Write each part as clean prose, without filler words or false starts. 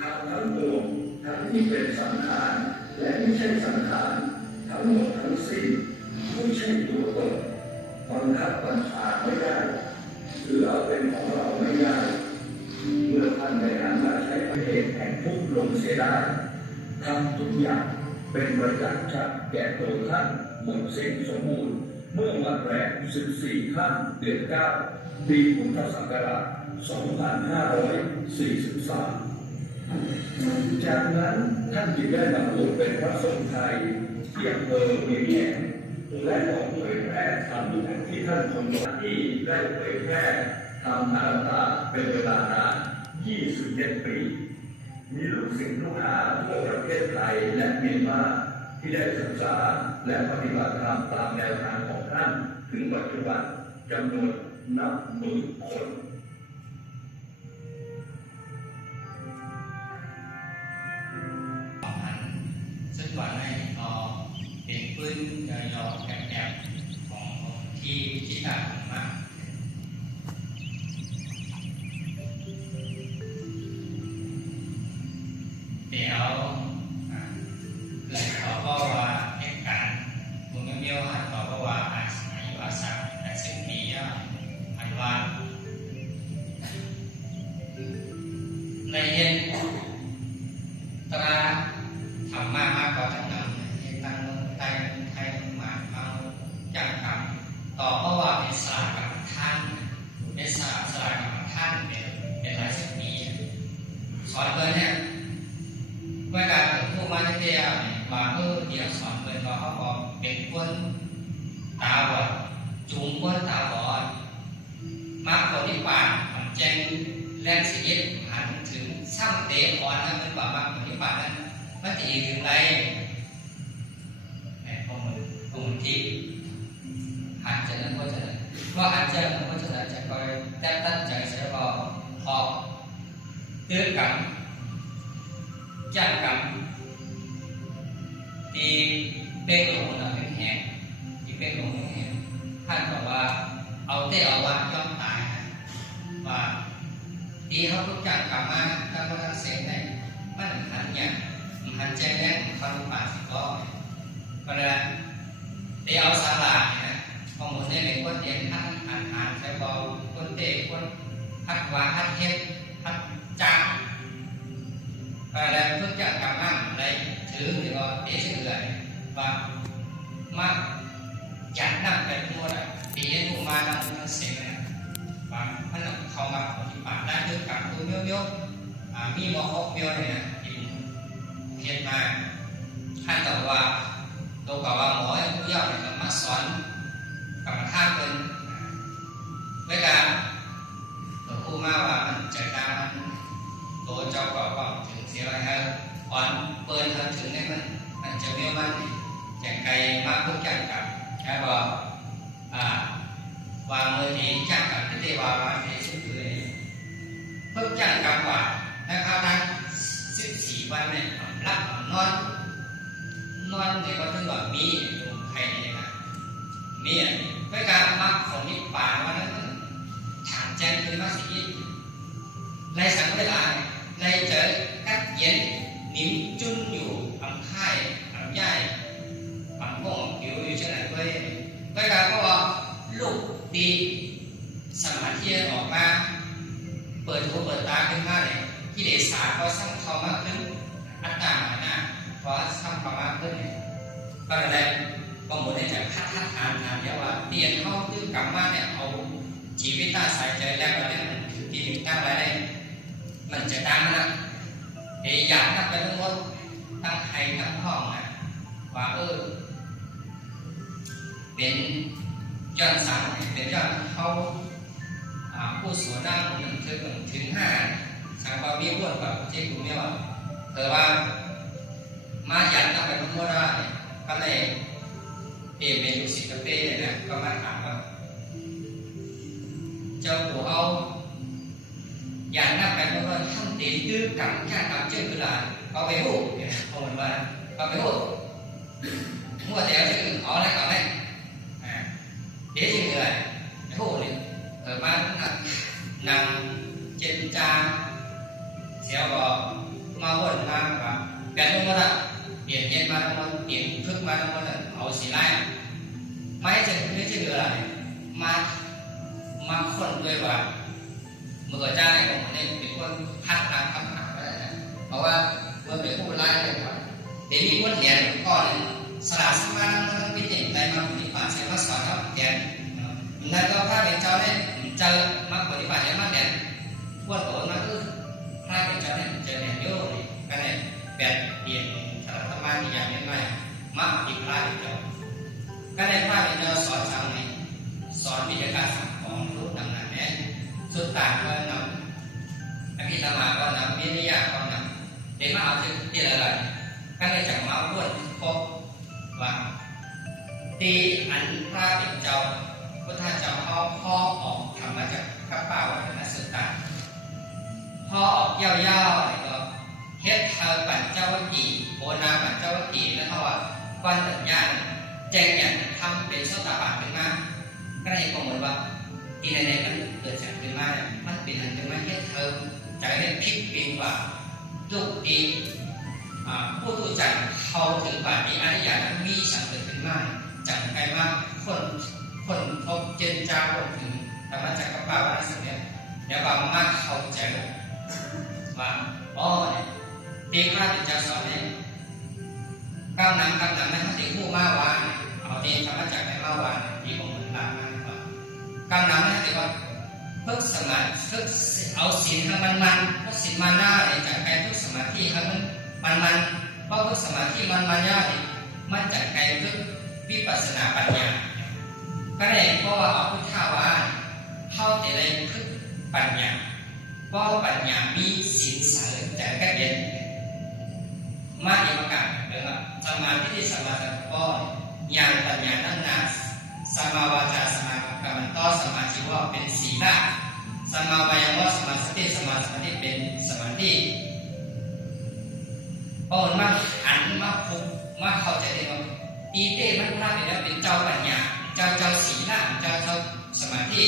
ทั้งปวงทั้งที่เป็นสังขารและไม่ใช่สังขารทั้งหมดทั้งสิ้นไม่ใช่ตัวตนบังคับบัญชาไม่ได้หรือเอาเป็นของเราไม่ได้เมื่อท่านได้นำมาใช้ประเหตุแห่งทุกข์ลงเสียได้ทำทุกอย่างเป็นประจักษ์ชัดแก่ตัวท่านหมดสิ้นสมบูรณ์เมื่อวันแรม14 ค่ำเดือน 9 ปีพุทธศักราช 2543 จากนั้นท่านจึงได้บรรลุเป็นพระสงฆ์ไทยที่อำเภอเวียงแหงและออกเผยแพร่ธรรมที่ท่านทำหน้าที่ได้เผยแพร่ธรรมนาตาเป็นเวลานาน27 ปี มีลูกศิษย์ลูกหาทั่วประเทศไทยและเมียนมาที่ได้ศึกษาและปฏิบัติธรรมตามแนวทางของท่านถึงปัจจุบันจำนวนนับหมื่นคนซึ่งก่อนหน้านี้ก็เป็นปืนยอๆแกบๆของที่จิตตามากเดี๋ยวเลยเขาก็ว่าเหตุการณ์มึงเมียวหันเขาก็ว่าอายุอาศัย80 ปีหันว่าในเย็นตราทำมากกว่าทั้งนั้นตั้งไทยมาเอาจากกรรมต่อเพราะว่าเป็นสลากรรมท่านเป็นสลากรรมท่านเป็นหลายสิบปีสอนเพื่อนเนี่ยเมื่อการถึงผู้มาเที่ยวว่าเดี๋ยวสอนเพื่อนก็เขาบอกเป็นคนตาบอดจุงคนตาบอดมาคนที่ป่านมันแจ้งแรงชีวิตหันถึงซ้ำเตะอ่อนนะเป็นว่ามาคนที่ป่านนั้นมันจะอีกถึงไรพวกที่หันจะนั้นก็จะนั้นว่าหันจะนั้นก็จะนั้นจะคอยแต่ตั้งใจเสียก็พอเตือนกันจ้างกันตีเป้งลงนะเป็นแหงตีเป้งลงเป็นแหงท่านบอกว่าเอาเตะเอาวันย่อมตายว่าตีเขาทุกจ้างกลับมาการมาเสียงไหนมันหันอย่างหันใจแรงเขาลูกป่าสิก็เลยเดี๋ยวเอาสาระเนี่ยพอหมดได้เป็นคนเดียนท่านอ่านใช้เบาคนเตะคนพัดวาพัดเทปพัดจังแล้วทุกอย่างกำลังอะไรถือหรือว่าเดี๋ยวเชื่อว่ามาจัดนั่งเป็นหมดปีนี้ดูมานั่งเสียงเนี่ยว่าท่านเขามาปฏิบัติได้ด้วยกับตัวเมียวมีหมอฮอกเมียวเนี่ยเห็นมาท่านตอบว่าตัวกับว่าหมอผู้ย่อเนี่ยมาสอนกับท่านเป็นเวลาตัวผู้มาว่ามันจัดการตัวเจ้าก็ถึงเสียอะไรครับอ่อนเปิดเธอถึงเนี่ยมันจะเมียวมันอย่างไกลมากทุกอย่างกับแค่บอกวางมือดีจังกับที่ว่าที่สุดเลยเพิ่มจังกับว่านะครับทั้ง14 วันเนี่ยรับนอนเนี่ยก็ถึงว่ามีใครเนี่ยนะมีเมื่อการมักของนิพพานว่านั้นถามแจ้งคือมักสิในสังเวลาในเจอกัดเย็นนิ่มจุนอยู่ทำค่ายทำย่ายทำก้องผิวอยู่เช่นนั้นด้วยเมื่อการก็ว่าลูกดีสมาธิออกมาเปิดหูเปิดตาขึ้นมาเนี่ยกิเลสก็สร้างเขามากขึ้นอัตตาหน้าเพราะสร้างเขามากขึ้นเนี่ยก็เลยบางคนเนี่ยจะคัดทานเดี๋ยวว่าเรียนเข้าคือกลับมาเนี่ยเอาชีวิตตาสายใจแล้วก็เนี่ยกิเลสตั้งอะไรได้มันจะดังนะเดี๋ยวอยากนับไปทั้งหมดตั้งไทยทั้งห้องนะว่าเป็นยอดสั่งเป็นยอดเขาผู้สวนด้านหนึ่งถึง5สังว่ามีอ้วนแบบที่กลุ่มนี้ว่าแต่ว่ามาหยัดตั้งไปทั้งหมดได้ก็เลยเป็นอยู่10 กว่าปีเลยนะก็มาถามว่าเจ้าปู่เอาอย่างนั้นไปเพราะว่าท่านตีตื้อกับแค่กับเชื่อเวลาเอาไปหูเอาเหมือนว่าเอาไปหูมั่วแต่เอาชื่อเอาอะไรเอาอะไรเดี๋ยวชื่ออะไรไปหูเนี่ยมานั่งเจนจาเสียวบอก มาทั้งหมดเอาสีไล่ไม่จะไม่ใช่เรืออะไรมาคนด้วยว่าเมื่อจ้าในของมันเนี่ยเป็นคนพักตามคำถามอะไรนะเพราะว่าเมื่อเป็นผู้ไล่เลยว่าเดี๋ยวมีคนเรียนก่อนสลาสมาทั้งพิจิตรใจมาปฏิบัติใช้มาสอนครับแกนนั่นก็พระเป็นเจ้าเนี่ยเจอมาปฏิบัติใช้มาแกนพวกตัวนั้นก็พระเป็นเจ้าเนี่ยเจอเนี่ยโย่เนี่ยก็เนี่ยแบบเปลี่ยนสารธรรมะอย่างนี้ไม่มาปฏิบัติเป็นเจ้าก็ในพระเป็นเจ้าสอนทางนี้สอนวิธีการสั่งของรู้ดังนั้นเนี่ยสุดต่างก็นำอภิธรรมาก็นำวิริยะก็นำเดี๋ยวมาเอาที่อะไรก็ในจักรมาพูดพบว่าตีอันพระเป็นเจ้าพุทธเจ้าเขาพ่อออกทำมาจากพระป่าวัฒนสุตตะพ่อออกยาวๆอะไรก็เฮ็ดเธอปัญเจ้าวตีโอนาปัญเจ้าวตีแล้วเขาว่าก้อนตัญญาแจงอย่างทำเป็นโสตปาขึ้นมาก็เลยบอกเหมือนว่าอีในมันเกิดจากขึ้นมามันเป็นอันเป็นมาเฮ็ดเธอจะได้พลิกเปลี่ยนว่าลูกดีผู้รู้จักเขาถึงป่านี้อริยนั้นมีสังเกิดขึ้นมาจากใครมากคนพบเจนจ้าบนถึงธรรมจักรปาวัฏสังเกตเดี๋ยวบางมากเข้าใจว่าอ๋อเนี่ยตีพระเป็นเจ้าสอนเนี่ยกำลังไม่ให้ตีผู้มาวานเอาตีธรรมจักรในมาวานที่ผมเหมือนกันว่ากำลังไม่ให้ตีว่าฝึกสมาธิฝึกเอาศีลให้มันฝึกศีลมาหน้าเนี่ยจากการฝึกสมาธิให้มันเพราะฝึกสมาธิมันยากเนี่ยมันจากการฝึกวิปัสสนาปัญญาก็เลยเพราะว่าเอาพุทธาวาเข้าแต่ในฝึกปัญญาเพราะปัญญามีศีลเสริมแต่ก็เป็นมาเอกกันเลยว่าสมาธิที่สมาธิก็อย่างปัญญานั้นนาสมาวาจาสมากรรมต่อสมาธิว่าเป็นศีลสมาวายามะสมาสติสมาสติเป็นสมาธิพอมันมาหันมาพุกมาเข้าใจได้ว่าอีเต้มันพลาดไปแล้วเป็นเจ้าปัญญาเจ้าศีลเจ้าสมาธิ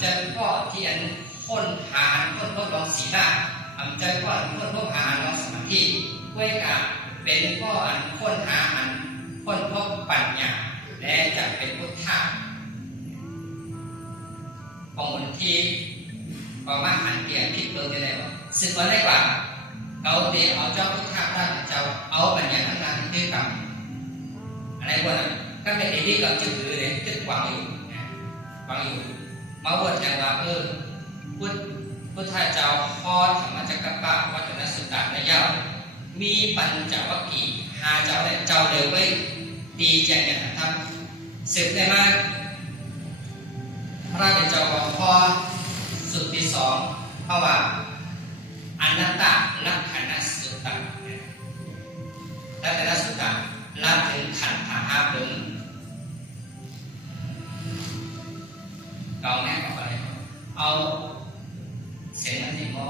เจ้าพ่อที่อันค้นหาค้นพบลองศีลเจ้าพ่อค้นพบหาลองสมาธิเว้ยกับเป็นพ่ออันค้นหาค้นพบปัญญาและจะเป็นพุทธะของคนที่ประมาณหันเกียรติพิเปิดได้ว่าสึกว่าได้กว่าเอาเดี๋ยวเอาเจ้าพุทธะได้เจ้าเอาปัญญาทั้งนั้นคือกับอะไรพวกนั้นก็เป็นไอ้ที่กับจุดหรือเนี่ยจุดวางอยู่มาวนอย่างว่าพุทธเจ้าพอธรรมจักรปะวัฒนสุตตะในยาวมีปัญจวัคคีย์หาเจ้าได้เจ้าเร็วไว้ตีแจงอย่างทำสืบได้มากพระเป็นเจ้าพอสุดที่สองเพราะว่าอนัตตลักขณสุตตะลักขณสุตตะละถึงขันธ์หาผลเอาแน่กับอะไรเอาเสียงมันที่มอ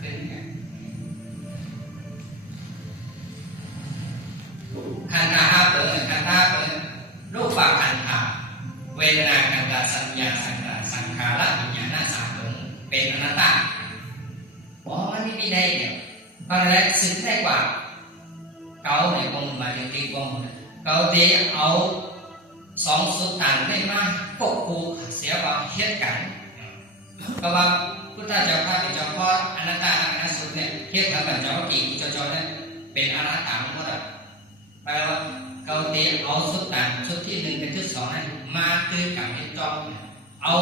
ขึ้นกันขันธ์หาผลรูปแบบขันธ์เวทนาขันธ์สัญญาสังขารวิญญาณสามผลเป็นอนัตตามันไม่มีได้เนี่ยเพราะอะไรสิ่งได้กว่าเขาเนี่ยคงมาอย่างที่คงเขาเดี๋ยวเอาสองสุดต่างได้มาปกปูเสียว่าเทียบกันเพราะว่าพุทธเจ้าพระเป็นเจ้าพ่ออนัตตาอนัตสุดเนี่ยเทียบกับเจ้ากี่เจ้าเนี่ยเป็นอนัตตาหมดอ่ะแปลว่าเขาเดี๋ยวเอาสุดต่างชุดที่หนึ่งเป็นชุดสองนั้นมาคือกับเป็นจอมเอา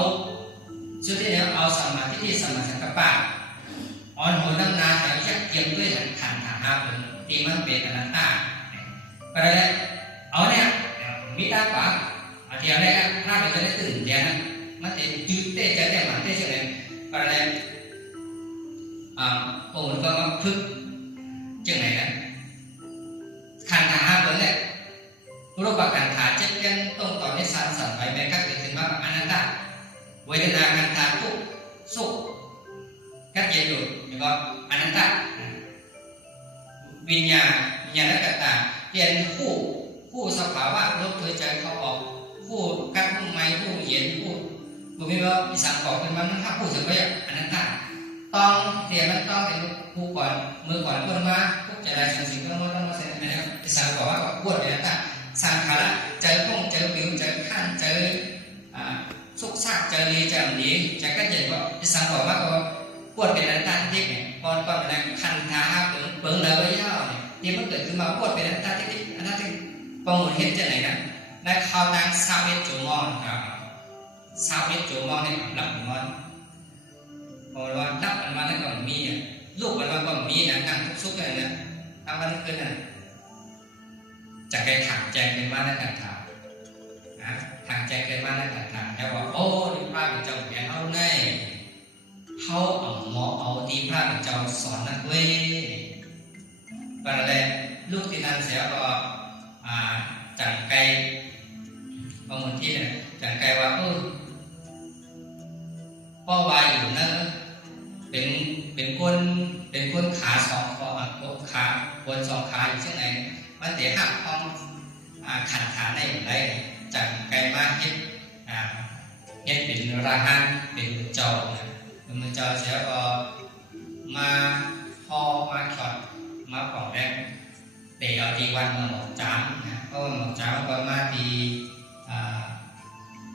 ชุดที่แล้วเอาสมาธิที่สมาสังกัปปะอ่อนหัวน้ำนาหายจากเกี่ยวด้วยขันธ์หาผลที่มันเป็นอนัตตาก็เลยเอาเนี่ยมีตาปากเที่ยวแรกถ้าเป็นจะตื่นเดี๋ยวนั้นมันจะจุดเตะจะได้หมันเตะเฉยก็เลยผมก็มาพึกจังไหนนะขันธ์หาผลเนี่ยรูปขันธ์เจ็บยังต้องต่อในสารสัมไปแม้ก็เกิดขึ้นมาแบบอนัตตาเวทนาขันธ์ทุกสุขก็เย็นอยู่แล้วก็อนัตตาวิญญาณและกตาเปลี่ยนคู่สภาวะลบตัวใจเขาออกคู่กัดคู่ไม้คู่เย็นคู่มีว่าอีสานบอกเป็นมันถ้าคู่จะไปอนัตตาต้องเดี๋ยวมันต้องเป็นคู่ก่อนมือก่อนเพื่อนมาพวกจะได้สิ่งก็ต้องมาเสร็จนะครับอีสานบอกว่าขวดอนัตตา สังขารเจอพงเจอผิวเจอขั้นเจอxúc sắcเจอดีเจอดีจะก็เห็นว่าสังขารว่าก็ปวดเป็นอันตรายที่เนี่ยก่อนเป็นคันท้าเปิงเลยไว้ย่อเนี่ยที่มันเกิดขึ้นมาปวดเป็นอันตรายที่อันนั้นที่ประมวลเห็นจะไหนนะในข่าวดังซาเวจูมอนครับซาเวจูมอนเนี่ยหลับมอนพอว่านับอันมาแล้วก็มีลูกอันมาก็มีนะนั่งทุกๆเลยนะทำมันขึ้นนะจะไปถามแจงเป็นมาแล้วกันถามนะถามแจงเป็นมาแล้วกันถามแล้วว่าโอ้นี่พระเป็นเจ้าแก่เอาแน่เขาเอาหมอเอาที่พระเป็นเจ้าสอนนักเว้ยก็เลยลูกที่นั่นเสียก็จังไกบางคนที่เนี่ยจังไกว่าพ่อวายอยู่นะเป็นคนขาสองคอขาคนสองขาอยู่ที่ไหนมันเดี๋ยวหักห้องขันขาในอย่างไรจังไกมากยิ่งเป็นราหันเป็นเจ้ามันเจ้าเสียก็มาพอมาถอดมาปอกแรกแต่เอาทีวันมาหมอกจ้ามนะเพราะว่าหมอกจ้ามก็มาที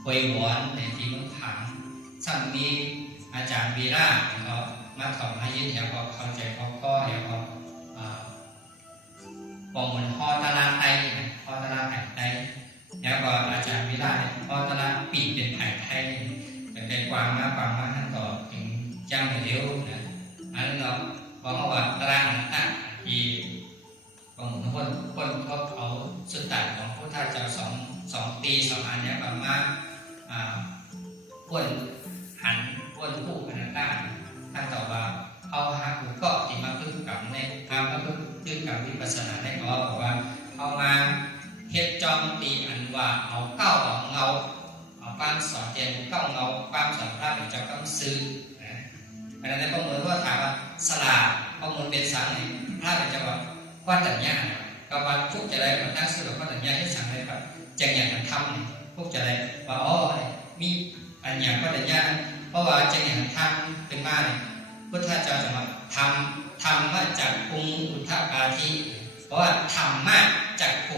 คุยหวานในที่มันผังสั่งมีอาจารย์วีระเขามาถอดมายืนแถวก็เข้าใจเขาก็แถวก็ปองเหมือนพอตลาดไทยพอตลาดไผ่ไทยแล้วก็อาจารย์วีระพอตลาดปีเป็นไผ่ไทยแต่ในความมาท่านก็ถึงเจ้าเดียวนะอันนั้นเราบอกว่าตลาดนั้นที่คนเขาสุดท้ายของพุทธเจ้าสองปีสองอันนี้ประมาณพวนหันพวนผู้ขนาดด้านท่านตอบว่าเอาหาหูก็ที่มาพึ่งกับในมาพึ่งกับวิปัสสนาได้ก็บอกว่าเอามาเฮ็ดจอมตีอันว่าเอาเก้าเอาเงาเอาความสอนเตียนเก้าเงาความสอนพระเป็นเจ้าคำซื้ออันนั้นข้อมูลว่าถามว่าสลาข้อมูลเป็นสังในพระเป็นเจ้าว่าตัญญาก็ว่าพวกจะได้มาตั้งสุดว่าตัญญาให้สั่งเลยครับจังอย่างมันทำพวกจะได้ว่ามีอันอย่างว่าตัญญาเพราะว่าจังอย่างทำเป็นมาเนี่ยพุทธเจ้าจะมาทำมาจากภูอุทธปาทิเพราะว่าทำมาจากภู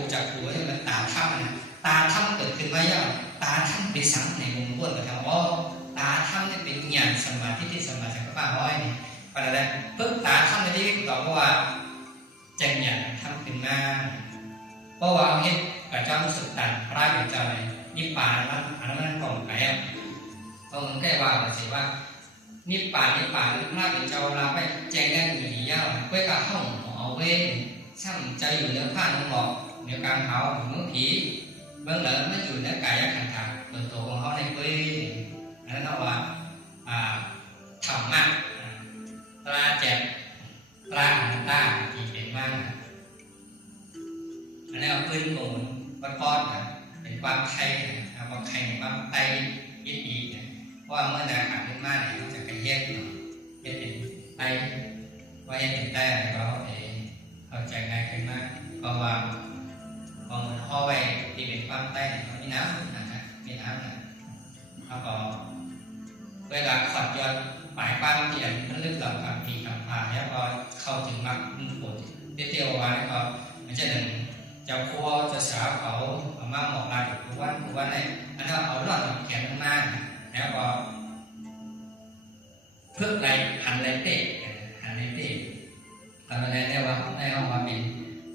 ที่มันตาถ้ำนะตาถ้ำเกิดขึ้นมาย่อตาถ้ำเป็นสังในมุมพ้นกับทางตาถ้ำนี่เป็นญาณสมาธิที่สมาธิกับป้าอ้อยนี่เพราะอะไรเพิ่งตาถ้ำในที่ตอบว่าจังอย่างทำขึ้นมาเพราะว่าเห็นกับเจ้าสุดตันพระอยู่เจ้าไหนนิพพานอันนั้นของใครเพราะมันแค่ว่าสิว่านิพพานพระอยู่เจ้าเราไปแจ้งได้หนียาวไว้กับห้องเอาไว้ช่างใจอยู่เนื้อผ้าน้องหมอกเนื้อกลางเขาเมื่อผีเบื้องหลังมันอยู่เนื้อกายขันธ์เปิดตัวของเขาในเว้ยอันนั้นเราว่าธรรมะตราแจกตราหันตาที่เป็นมากอันนี้เอาปืนโอนวัดป้อนเป็นความไทยเอาความไทยความไตยิดอีกเพราะว่าเมื่อนาขาดขึ้นมากเนี่ยจะกระเย็นเป็นไตว่าเห็นเป็นไตอะไรก็เข้าใจง่ายขึ้นมากเพราะว่าพอมันห่อไว้ที่เป็นความไตมีน้ำนะครับมีน้ำนะแล้วก็เวลาขอดยอดหมายความเปลี่ยนมันลึกหลับกับปีกับผ่าแล้วก็เข้าถึงมรรคผลเที่ยวไว้ก็มันจะหนึ่งเจ้าครัวจะสาวเขาเอามาหมอกลายกับผู้ว่าในอันนั้นเอาหลอดแขนมากแล้วก็เพื่อไรหันไรเตะทำอะไรได้ว่าได้เอามาเป็น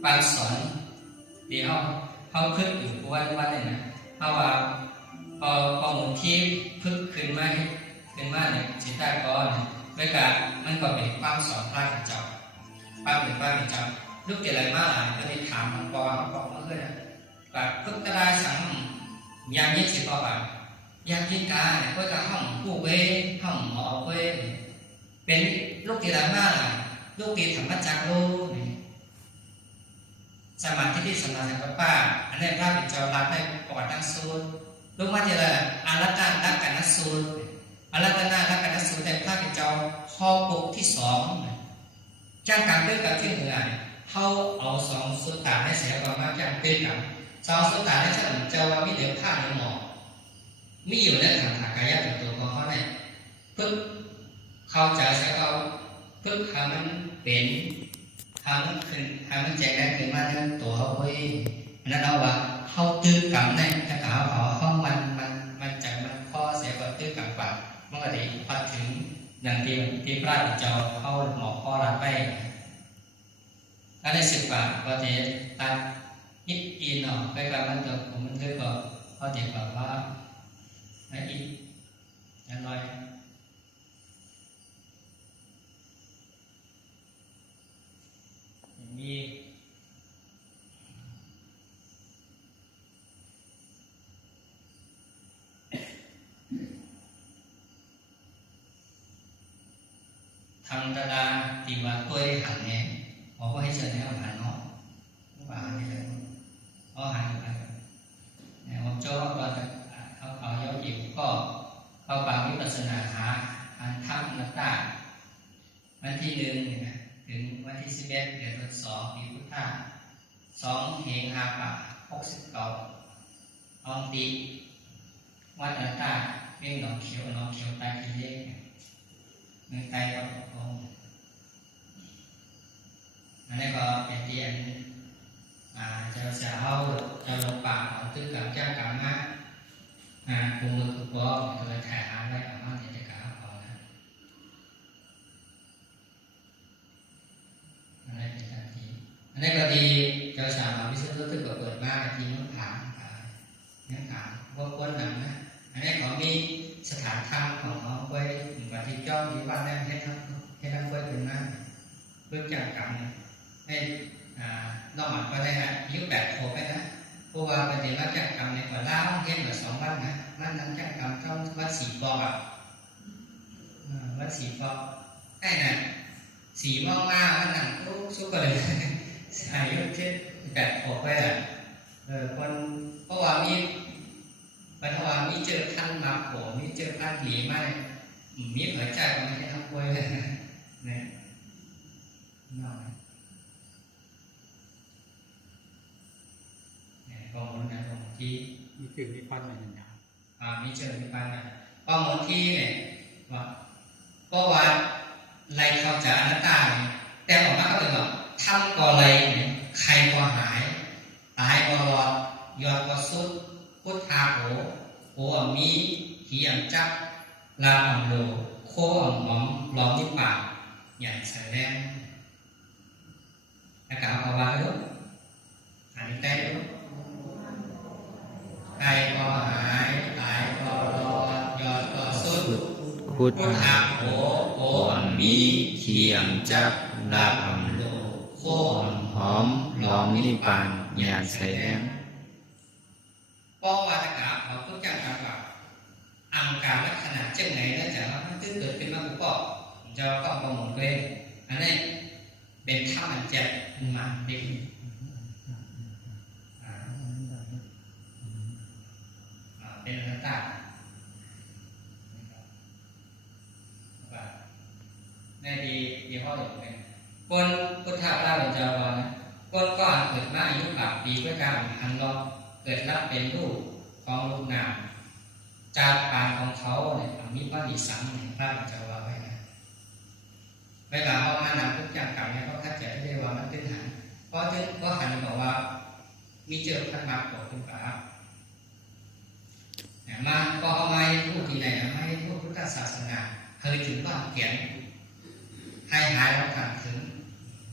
การสอนที่เขาพึกอยู่ผู้ว่าเนี่ยนะเพราะว่าพอหมุนที่พึกขึ้นมาเนี่ยจิตใต้ก้อนเวลามันก็เป็นความสอนพระเป็นเจ้าความเป็นพระเป็นเจ้าลูกเกี่ยอะไรมากก็ได้ถามมันบอกมาเลยนะแบบพึกกระดาษสังยามยิ่งสิบกว่ายามยิ่งกาเนี่ยก็จะห้องผู้เว้ห้องหมอเว้เป็นลูกเกี่ยอะไรมากลูกเกี่ยธรรมจักรโลสมาธิที่สมาธิกับป้าอันนี้พระเป็นเจ้ารับได้ประวัติตั้งสูตรลูกมาเจริญอารัตตารักกันนัสูตรอารัตนารักกันนัสูตรแต่พระเป็นเจ้าข้อปุกที่สองจ้างการเรื่องกับที่เหนือเขาเอาสองสุตตาได้เสียก่อนมาจ้างเป็นกับสองสุตตาได้เช่นเจ้าว่ามีเดือดข้างในหมอมีอยู่ในขันธ์กายะเป็นตัวของเขาเนี่ยเพิ่งเข้าใจเสียเขาเพิ่งทำมันเป็นทำมันขึ้นทำมันแจกได้ขึ้นมาทั้งตัวเว้ย นั่นเอาว่าเขาตื้อกรรมเนี่ยถ้าเขามันจะมันข้อเสียกว่าตื้อกรรมกว่าเมื่อกี้พอถึงอย่างที่พระเจ้าเข้าหมอข้อรับไปถ้าได้10 บาทก็จะตัดอิดอินออกไปกับมันจะมันก็พอจะแบบว่าไม่อินอย่างน้อยมีธรรมดาที่ว่าตัวหันเนี่ยบอกว่าให้เสนอหันเนาะว่าหันนี่เลยเพราะหันไปเนี่ยผมเจ้าว่าเขาเยาว์อยู่ก็เข้าปางวิปัสสนาหาอันทำนัตตาวันที่1ถึงวันที่11 เดือน 2 ปีพุทธะ2 เหงหาปะ69ห้องตีวัดนัตตาเรื่องหนองเขียวตายทีเล็กเมืองไทยก็คงอันนี้ก็เป็นที่อันจะเสียเอาจะลงปากของตึกกับเจ้ากรรมนะcùngมือคือบ่ก็เลยถ่ายหาไว้เอามาในกระเป๋านะอันนี้เป็นทันทีอันนี้ก็ดีเจ้าสาววิสุทธิ์ตึกก็เปิดมาทีน้องถามว่าควรนำนะอันนี้เขามีสถานธรรมของเขาไว้ปฏิจจ์ที่ว่าแน่ให้ทั้งไว้เป็นมาเพื่อจักกรรมให้นอกจากก็ได้ยุบแบบโผล่ไปนะเพราะว่าปฏิวัติจักกรรมในก่อนล่าเห็นเหมือน2 วันนะมันนั้นจักกรรมต้องวัด4 ปอวัด4 ปอได้นะ4 โมงมาวันนั้นสุกเลยอายุเช่นแบบโผล่ไปอ่ะคนเพราะว่ามีเจอท่านมาโผล่มีเจอท่านหลีไม่มีเผยใจก็ไม่ได้ทำป่วยเลยเนี่ยน้อยข้อมูลในของที่มีเชิงวิพากษ์อะไรอย่างมีเชิงวิพากษ์ข้อมูลที่เนี่ยว่าก็ว่าไรเขาจะอนัตตาแต่ผมว่าก็เลยบอกทำก่อไรใครก่อหายตายก่อรอดยอดก่อสุดพุทธาโหมีขีอันจับลาอัมโลโคอัมหอมล้อมนิปากใหญ่แสดงแล้วก็เอาว่าด้วยอันนี้ได้ด้วยใครก็หายตายก็รอยอดก็สุดพุทธาโหมีขีอันจับลาอัมโลโคอัมหอมล้อมนิปากใหญ่แสดงป้องวาตกะเขาทุกอย่างครับว่าอังการลักษณะเช่นไหนแล้วจะว่ามันเกิดขึ้นมาปุ๊บจะก็ประมวลเกณฑ์อันนี้เป็นธรรมอันเจ็บมาเด็กเป็นอนัตตาในดีข้อหนึ่งเป็นคนพุทธะพระพุทธเจ้าว่าคนก่อนเกิดมาอายุ8 ปีก็การหันรอเกิดรับเป็นลูกของลูกนามจากปากของเขาเนี่ยมีพระดิสังเนี่ยพระพุทธเจ้าว่าไว้นะเวลาเขามานำทุกอย่างกลับเนี่ยเขาคัดใจได้ว่ามันเป็นหันเพราะหันบอกว่ามีเจอท่านมาบอกคุณป่ามาก็เอามาให้พูดที่ไหนมาให้พูดพุทธศาสนาเคยถึงบ้านเขียนให้หายแล้วกันถึง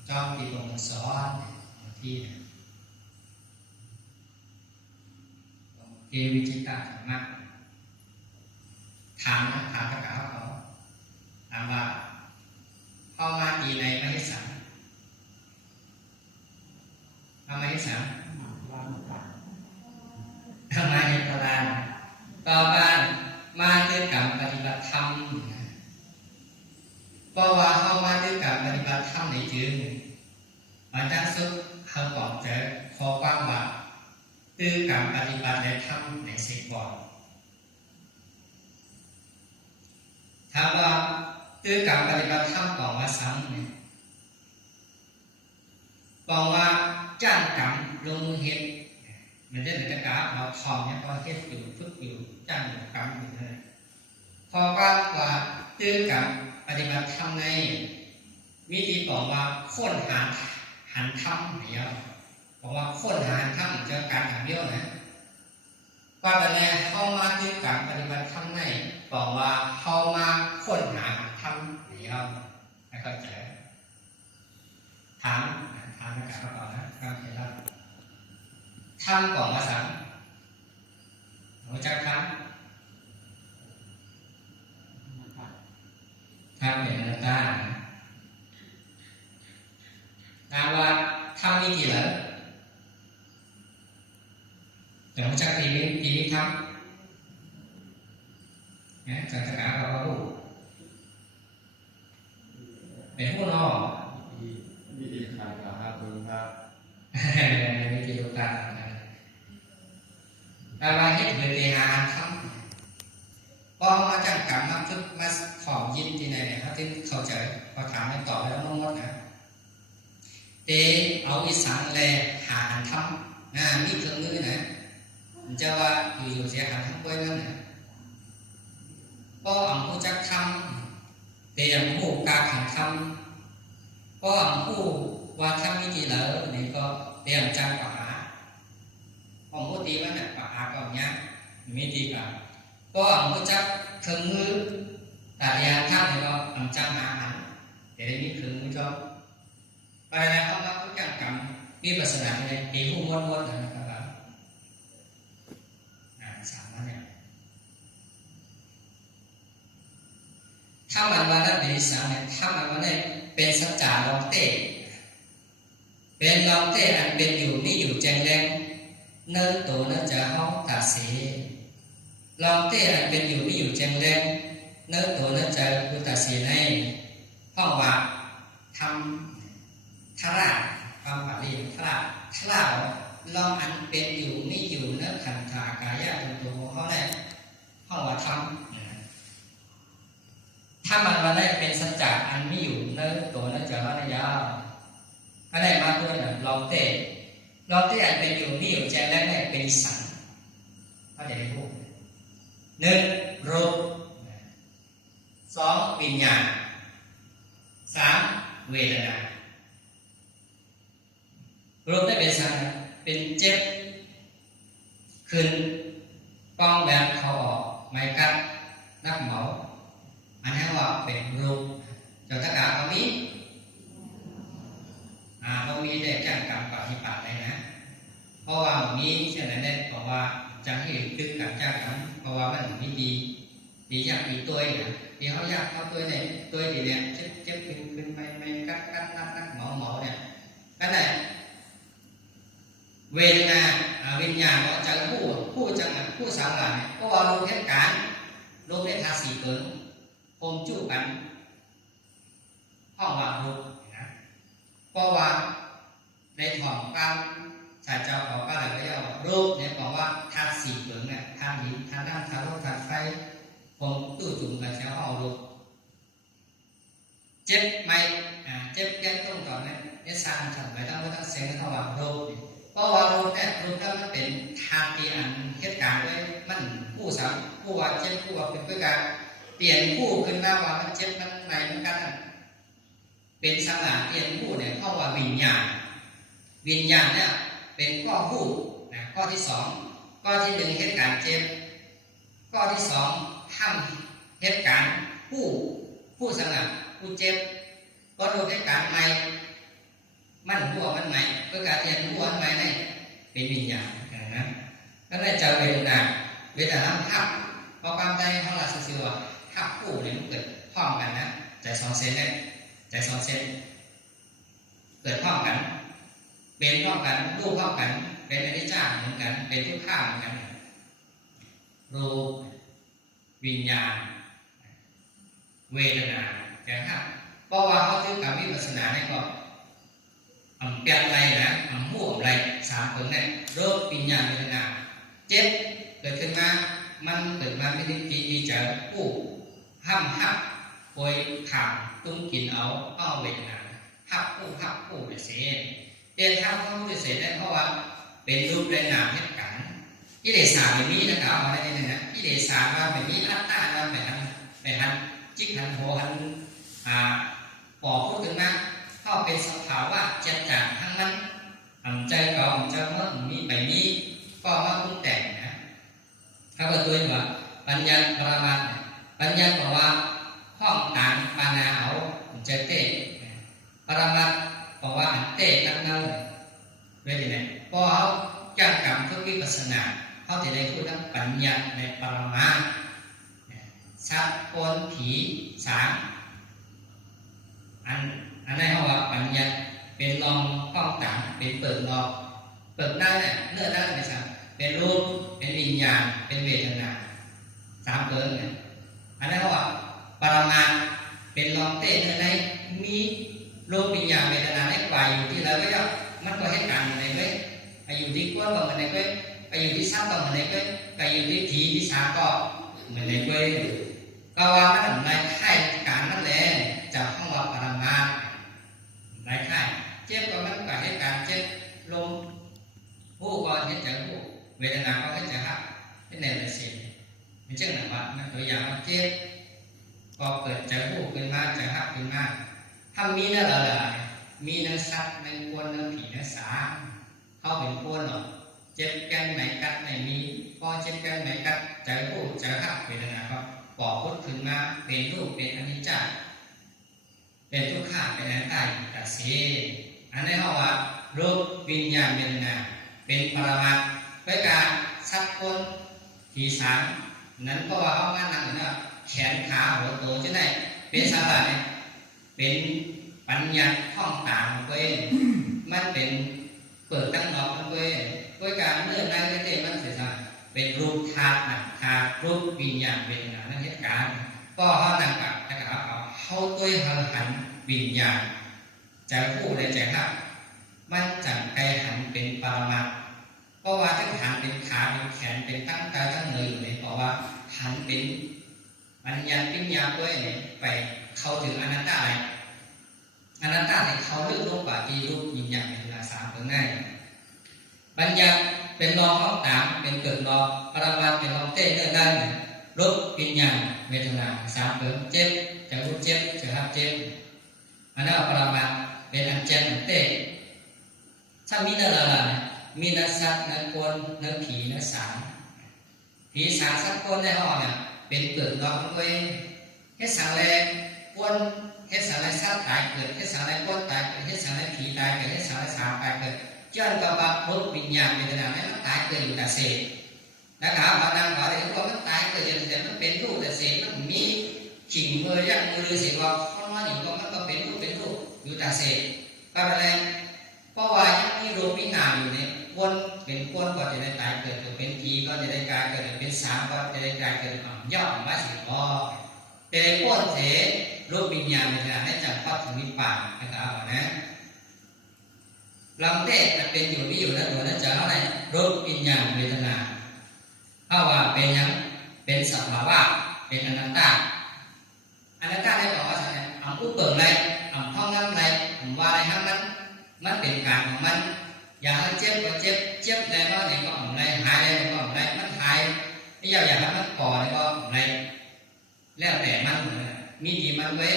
จอมปีตรงสอนที่วิจิตรธรรมะถามตะกะเขาถามว่าเข้ามาดีในมหิสังมาให้สังทำไมในตารางต่อมามาด้วยการปฏิบัติธรรมเพราะว่าเข้ามาด้วยการปฏิบัติธรรมในจึงมันจะสุดเขาบอกจะขอความว่าด้วยการปฏิบัติและธรรมในสิ่งก่อนถ้าว่าด้วยการปฏิบัติธรรมก่อนว่าซ้ำเนี่ยบอกว่าจ้างกรรมลงมือเฮ็ดมันจะเป็นการเราทองเนี่ยพอเฮ็ดอยู่ฝึกอยู่จ้างกรรมอยู่เลยพอว่าด้วยการปฏิบัติธรรมในวิธีบอกว่าค้นหาหันธรรมเนี่ย บอกว่าค้นหาธรรมเจอการหาเดียวนะว่าแต่แน่เข้ามาด้วยการปฏิบัติธรรมในบอกว่าเข้ามาค้นหาธรรมเดียวให้เข้าใจถามในการประกอบนะครับเห็นแล้วธรรมก่อนมาสั่งรู้จักธรรมเป็นนักตาถามว่าธรรมมีกี่หลังแต่รู้จักปีนี้ธรรมเนี่ยศาสนาเราก็รู้เป็นผู้นอกวิธีขายครับคุณครับวิธีลูกค้าอะไรที่เป็นเวลาทำพอมาจากกรรมมาทึกมาขอบยินที่ไหนเนี่ยเขาที่เข้าใจพอถามให้ตอบแล้วน้องมดนะเตเอาอีสานแลหาทำมีเครื่องมือนะมันจะว่าอยู่เสียหายทั้งเว้ยนั่นนะก็อ่ำผู้จักทำเตรียมผู้กาขันทำก็อ่ำผู้ว่าทำวิธีเหล่านี้ก็เตรียมจังปะหาของผู้ตีว่าเนี่ยปะหาก็เนี้ยมีดีกว่าก็อ่ำผู้จักเครื่องมือแต่เรียนท่านเนี่ยก็อ่ำจังหาหันเดี๋ยวนี้เครื่องมือก็ไปแล้วเขามาทุกอย่างกรรมมีปัสนาในตีผู้ม้วนๆนะครับสามารถเนี่ยถ้ามันว่าได้เป็นสังเนี่ยถ้ามันว่าได้เป็นสัจจาลองเต้เป็นลองเต้อันเป็นอยู่นี่อยู่แจงแรงเนื้อตัวเนื้อจะห้องตัดสีลองเต้อันเป็นอยู่นี่อยู่แจงแรงเนื้อตัวเนื้อจะอุตัดสีในห้องว่าทำทาราความปารีทาราลองอันเป็นอยู่นี่อยู่เนื้อขันธากายะตัวเขาเนี่ยห้องว่าทำถ้ามันมาได้เป็นสัจจะอันไม่อยู่เนื้อตัวเนื้อจะระยะอะไรมาตัวเนี่ยลองเต้อันเป็นอยู่นี่อยู่แจ้งแรกเนี่ยเป็นสังเขาจะได้พูดหนึ่งรูปสองวิญญาณสามเวทนารูปได้เป็นสังเป็นเจ็บขึ้นป้องแบบเขาออกไม่กัดนักเหมาอันนี้ว่าเป็นรูปจนตะกาเขามีเขามีได้จากกรรมปฏิบัติเลยนะเพราะว่ามีเช่นนั้นเนี่ยเพราะว่าจะให้ตึกกับจากนั้นเพราะว่ามันมีดีอยากมีตัวเนี่ยที่เขาอยากเอาตัวเนี่ยตัวดีเนี่ยเจ็บขึ้นไม่กัดนักหมอเนี่ยก็ได้เวทนาวิญญาณว่าจะผู้จังผู้สาวหลานเพราะว่าลงเทศการลงเทศภาษีเกินคมจู้กันห้องว่ารูปนะเพราะว่าในถ่องการสายเจ้าของก็เลยเรียกว่ารูปเนี่ยบอกว่าธาตุสี่เกินเนี่ยธาตุหินธาตุน้ำธาตุลมธาตุไฟคมตู้จุ่มกันเช้าห้องรูปเจ็บไหมเจ็บแก้ต้นก่อนเนี่ยสร้างทำไปต้องเสียงเขาว่ารูปเพราะว่ารูปเนี่ยรูปถ้ามันเป็นธาตุที่อันเหตุการณ์เลยมันผู้สามผู้ว่าเจ็บผู้ว่าเป็นผู้การเปลี่ยนผู้ขึ้นมาว่ามันเจ็บมันไหนมันกันเป็นสังขารเปลี่ยนผู้เนี่ยเข้าว่าวิญญาณเนี่ยเป็นข้อผู้นะข้อที่สองข้อที่หนึ่งเหตุการณ์เจ็บข้อที่สองทำเหตุการณ์ผู้สังขารผู้เจ็บก็ดูเหตุการณ์ใหม่มันหัวมันใหม่เพื่อการเรียนหัวใหม่ในเป็นวิญญาณนะก็ได้เจอเวทนาทับพอความใจของเราสื่อทับผู้เนี่ยมันเกิดพร้อมกันนะใจสองเซนเนี่ยใจสองเซนเกิดพร้อมกันเป็นพร้อมกันรูปพร้อมกันเป็นอนิจจ์เหมือนกันเป็นทุกข้าเหมือนกันรูปวิญญาณเวทนานะครับเพราะว่าเขาถือการวิปัสสนาเนี่ยก็เปลี่ยนอะไรนะหมู่อะไรสามคนเนี่ยรูปวิญญาณเวทนาเจ็บเกิดขึ้นมามันเกิดมาไม่ได้ดีเจอผู้ห้ามหักโอยขาดตุ้งกินเอาเวทนาหักผู้ไปเสียเรียนทำเขาจะเสียได้เพราะว่าเป็นรูปแรงงานเหตุการณ์ที่เดชาไม่มีนะครับอะไรนี่นะที่เดชาว่าไม่มีอัตตาว่าไม่ทันจิกหันโหหันปอกพูดถึงนะเขาเป็นสภาวะเจ็บจากทั้งนั้น ใจเก่าใจเมื่อมีไปนี้ก็มาปรุงแต่งนะครับว่าตัวว่าปัญญาปรามาสปัญญาบอกว่าห้องต่างปานาเอาใจเต้ปรามาสบอกว่าอันเต้ตั้งเงาเว้ยไหนพอเขาจ้างกรรมทุกวิปัสสนาเขาจะได้พูดทั้งปัญญาในปรามาสสัพพนผีสามอันนั้นเขาว่าปัญญาเป็นรองห้องต่างเป็นเปิดรองเปิดได้เนี่ยเนื้อได้ไหมครับเป็นรูปเป็นวิญญาณเป็นเวทนาสามเปิดเนี่ยอันนั้นเขาว่าปรามาสเป็นรองเต้เนื้อในมีรูปวิญญาณเวทนาได้กว่าอยู่ที่แล้วก็มันก็ให้การอยู่ในเว้ยไปอยู่ที่ก้นก็เหมือนในเว้ยไปอยู่ที่ซ้ำก็เหมือนในเว้ยไปอยู่ที่ผีที่สาก็เหมือนในเว้ยก็ว่ามันในค่ายการนั่นแหละจะห้องว่าปรามาสในค่ายเจ็บก็มันก็ให้การเจ็บลมผู้ก็เห็นใจผู้เวทนาก็เห็นใจครับเป็นแนวเสียงเป็นเช่นนั้นว่ามันตัวอย่างเจ็บก็เกิดใจผู้ขึ้นมาใจฮักขึ้นมาถ้ามีนั่นอะไรมีนักสัตว์ในกวนนักผีนักสาเขาเป็นกวนหรอเจ็บแก้มไหนกัดไหนมีพอเจ็บแก้มไหนกัดใจผู้ใจฮักเวทนาก็ก่อพุทธขึ้นมาเป็นรูปเป็นอนิจจ์เป็นทุกข์เป็นอนัตตาแต่เสียอันนี้เขาว่ารูปวิญญาณเวทนาเป็นปรมัตถ์ด้วยการสักคนผีสามนั้นเพราะว่าเขามานั่งเนี่ยแขนขาหัวโตจะได้เป็นสาระเนี่ยเป็นปัญญาห้องต่างเว้ยมันเป็นเปิดตั้งนอกเว้ยด้วยการเลื่อนได้ก็เต็มมันเสียใจเป็นรูปธาตุนะธาตุรูปวิญญาณเวทนานั่นเหตุการณ์ก็เขานั่งกับแต่กับเขาตัวหันวิญญาณใจผู้ในใจหักมันจังไกหันเป็นปรมัตถ์เพราะว่าทั้งหันเป็นขาเป็นแขนเป็นตั้งกายตั้งเงยอยู่เลยเพราะว่าหันเป็นปัญญาปิญญาตัวเนี่ยไปเข้าถึงอนัตตาอะไรอนัตตาเนี่ยเขาเลือกรูปแบบที่รูปวิญญาณเป็นภาษาตัวง่ายปัญญาเป็นรองห้องต่างเป็นเกิดรอปรมัตถ์เป็นรองเต้เนื้อด้านรูปวิญญาณเวทนาสามเกิดเจ็บจะรู้เจ็บจะรับเจ็บอันนั้นปรมัตถ์เป็นอันเจ็บอันเต้ถ้ามีนั่นอะไรมีนักสัตว์นักคนนักผีนักสารผีสารสักคนในห้องเนี่ยเป็นเกิดรอด้วยเฮ็ดสังแรงคนเฮ็ดสังแรงสัตว์ตายเกิดเฮ็ดสังแรงคนตายเกิดเฮ็ดสังแรงผีตายเกิดเฮ็ดสังแรงสารตายเกิดย้อนกับว่ารูปวิญญาณเวทนาเนี่ยมันตายเกิดอยู่แต่เศษนะครับบางนางบอกเลยว่ามันตายเกิดอยู่แต่มันเป็นรูปแต่เศษมันมีขิงมือยักมือเสียงว่าเขาว่าอย่างว่ามันก็เป็นรูปอยู่แต่เศษก็เป็นไรเพราะว่ายังมีรูปวิญญาณอยู่เนี่ยวนเป็นคนก็จะได้ตายเกิดเป็นผีก็จะได้กลายเกิดเป็นสามก็จะได้กลายเกิดย่อมมาสิบอแต่ในพ้นเสรูปวิญญาณเนี่ยให้จับเข้าถึงนิพพานนะครับนะลำเต้เป็นอยู่ที่อยู่แล้วตัวนั้นจะเท่าไหร่รูปวิญญาณเวทนาถ้าว่าเป็นยังเป็นสภาวะเป็นอนัตตาอนัตตาได้บอกว่าอะไรเอาผู้เปิดอะไรเอาห้องน้ำอะไรผมว่าอะไรทั้งนั้นมันเป็นการของมันอย่าให้เจ็บก็เจ็บแล้วก็เนี่ยก็อะไรหายแล้วก็อะไรมันหายไม่อยากให้มันก่อแล้วก็อะไรแล้วแต่มันมีดีมันไว้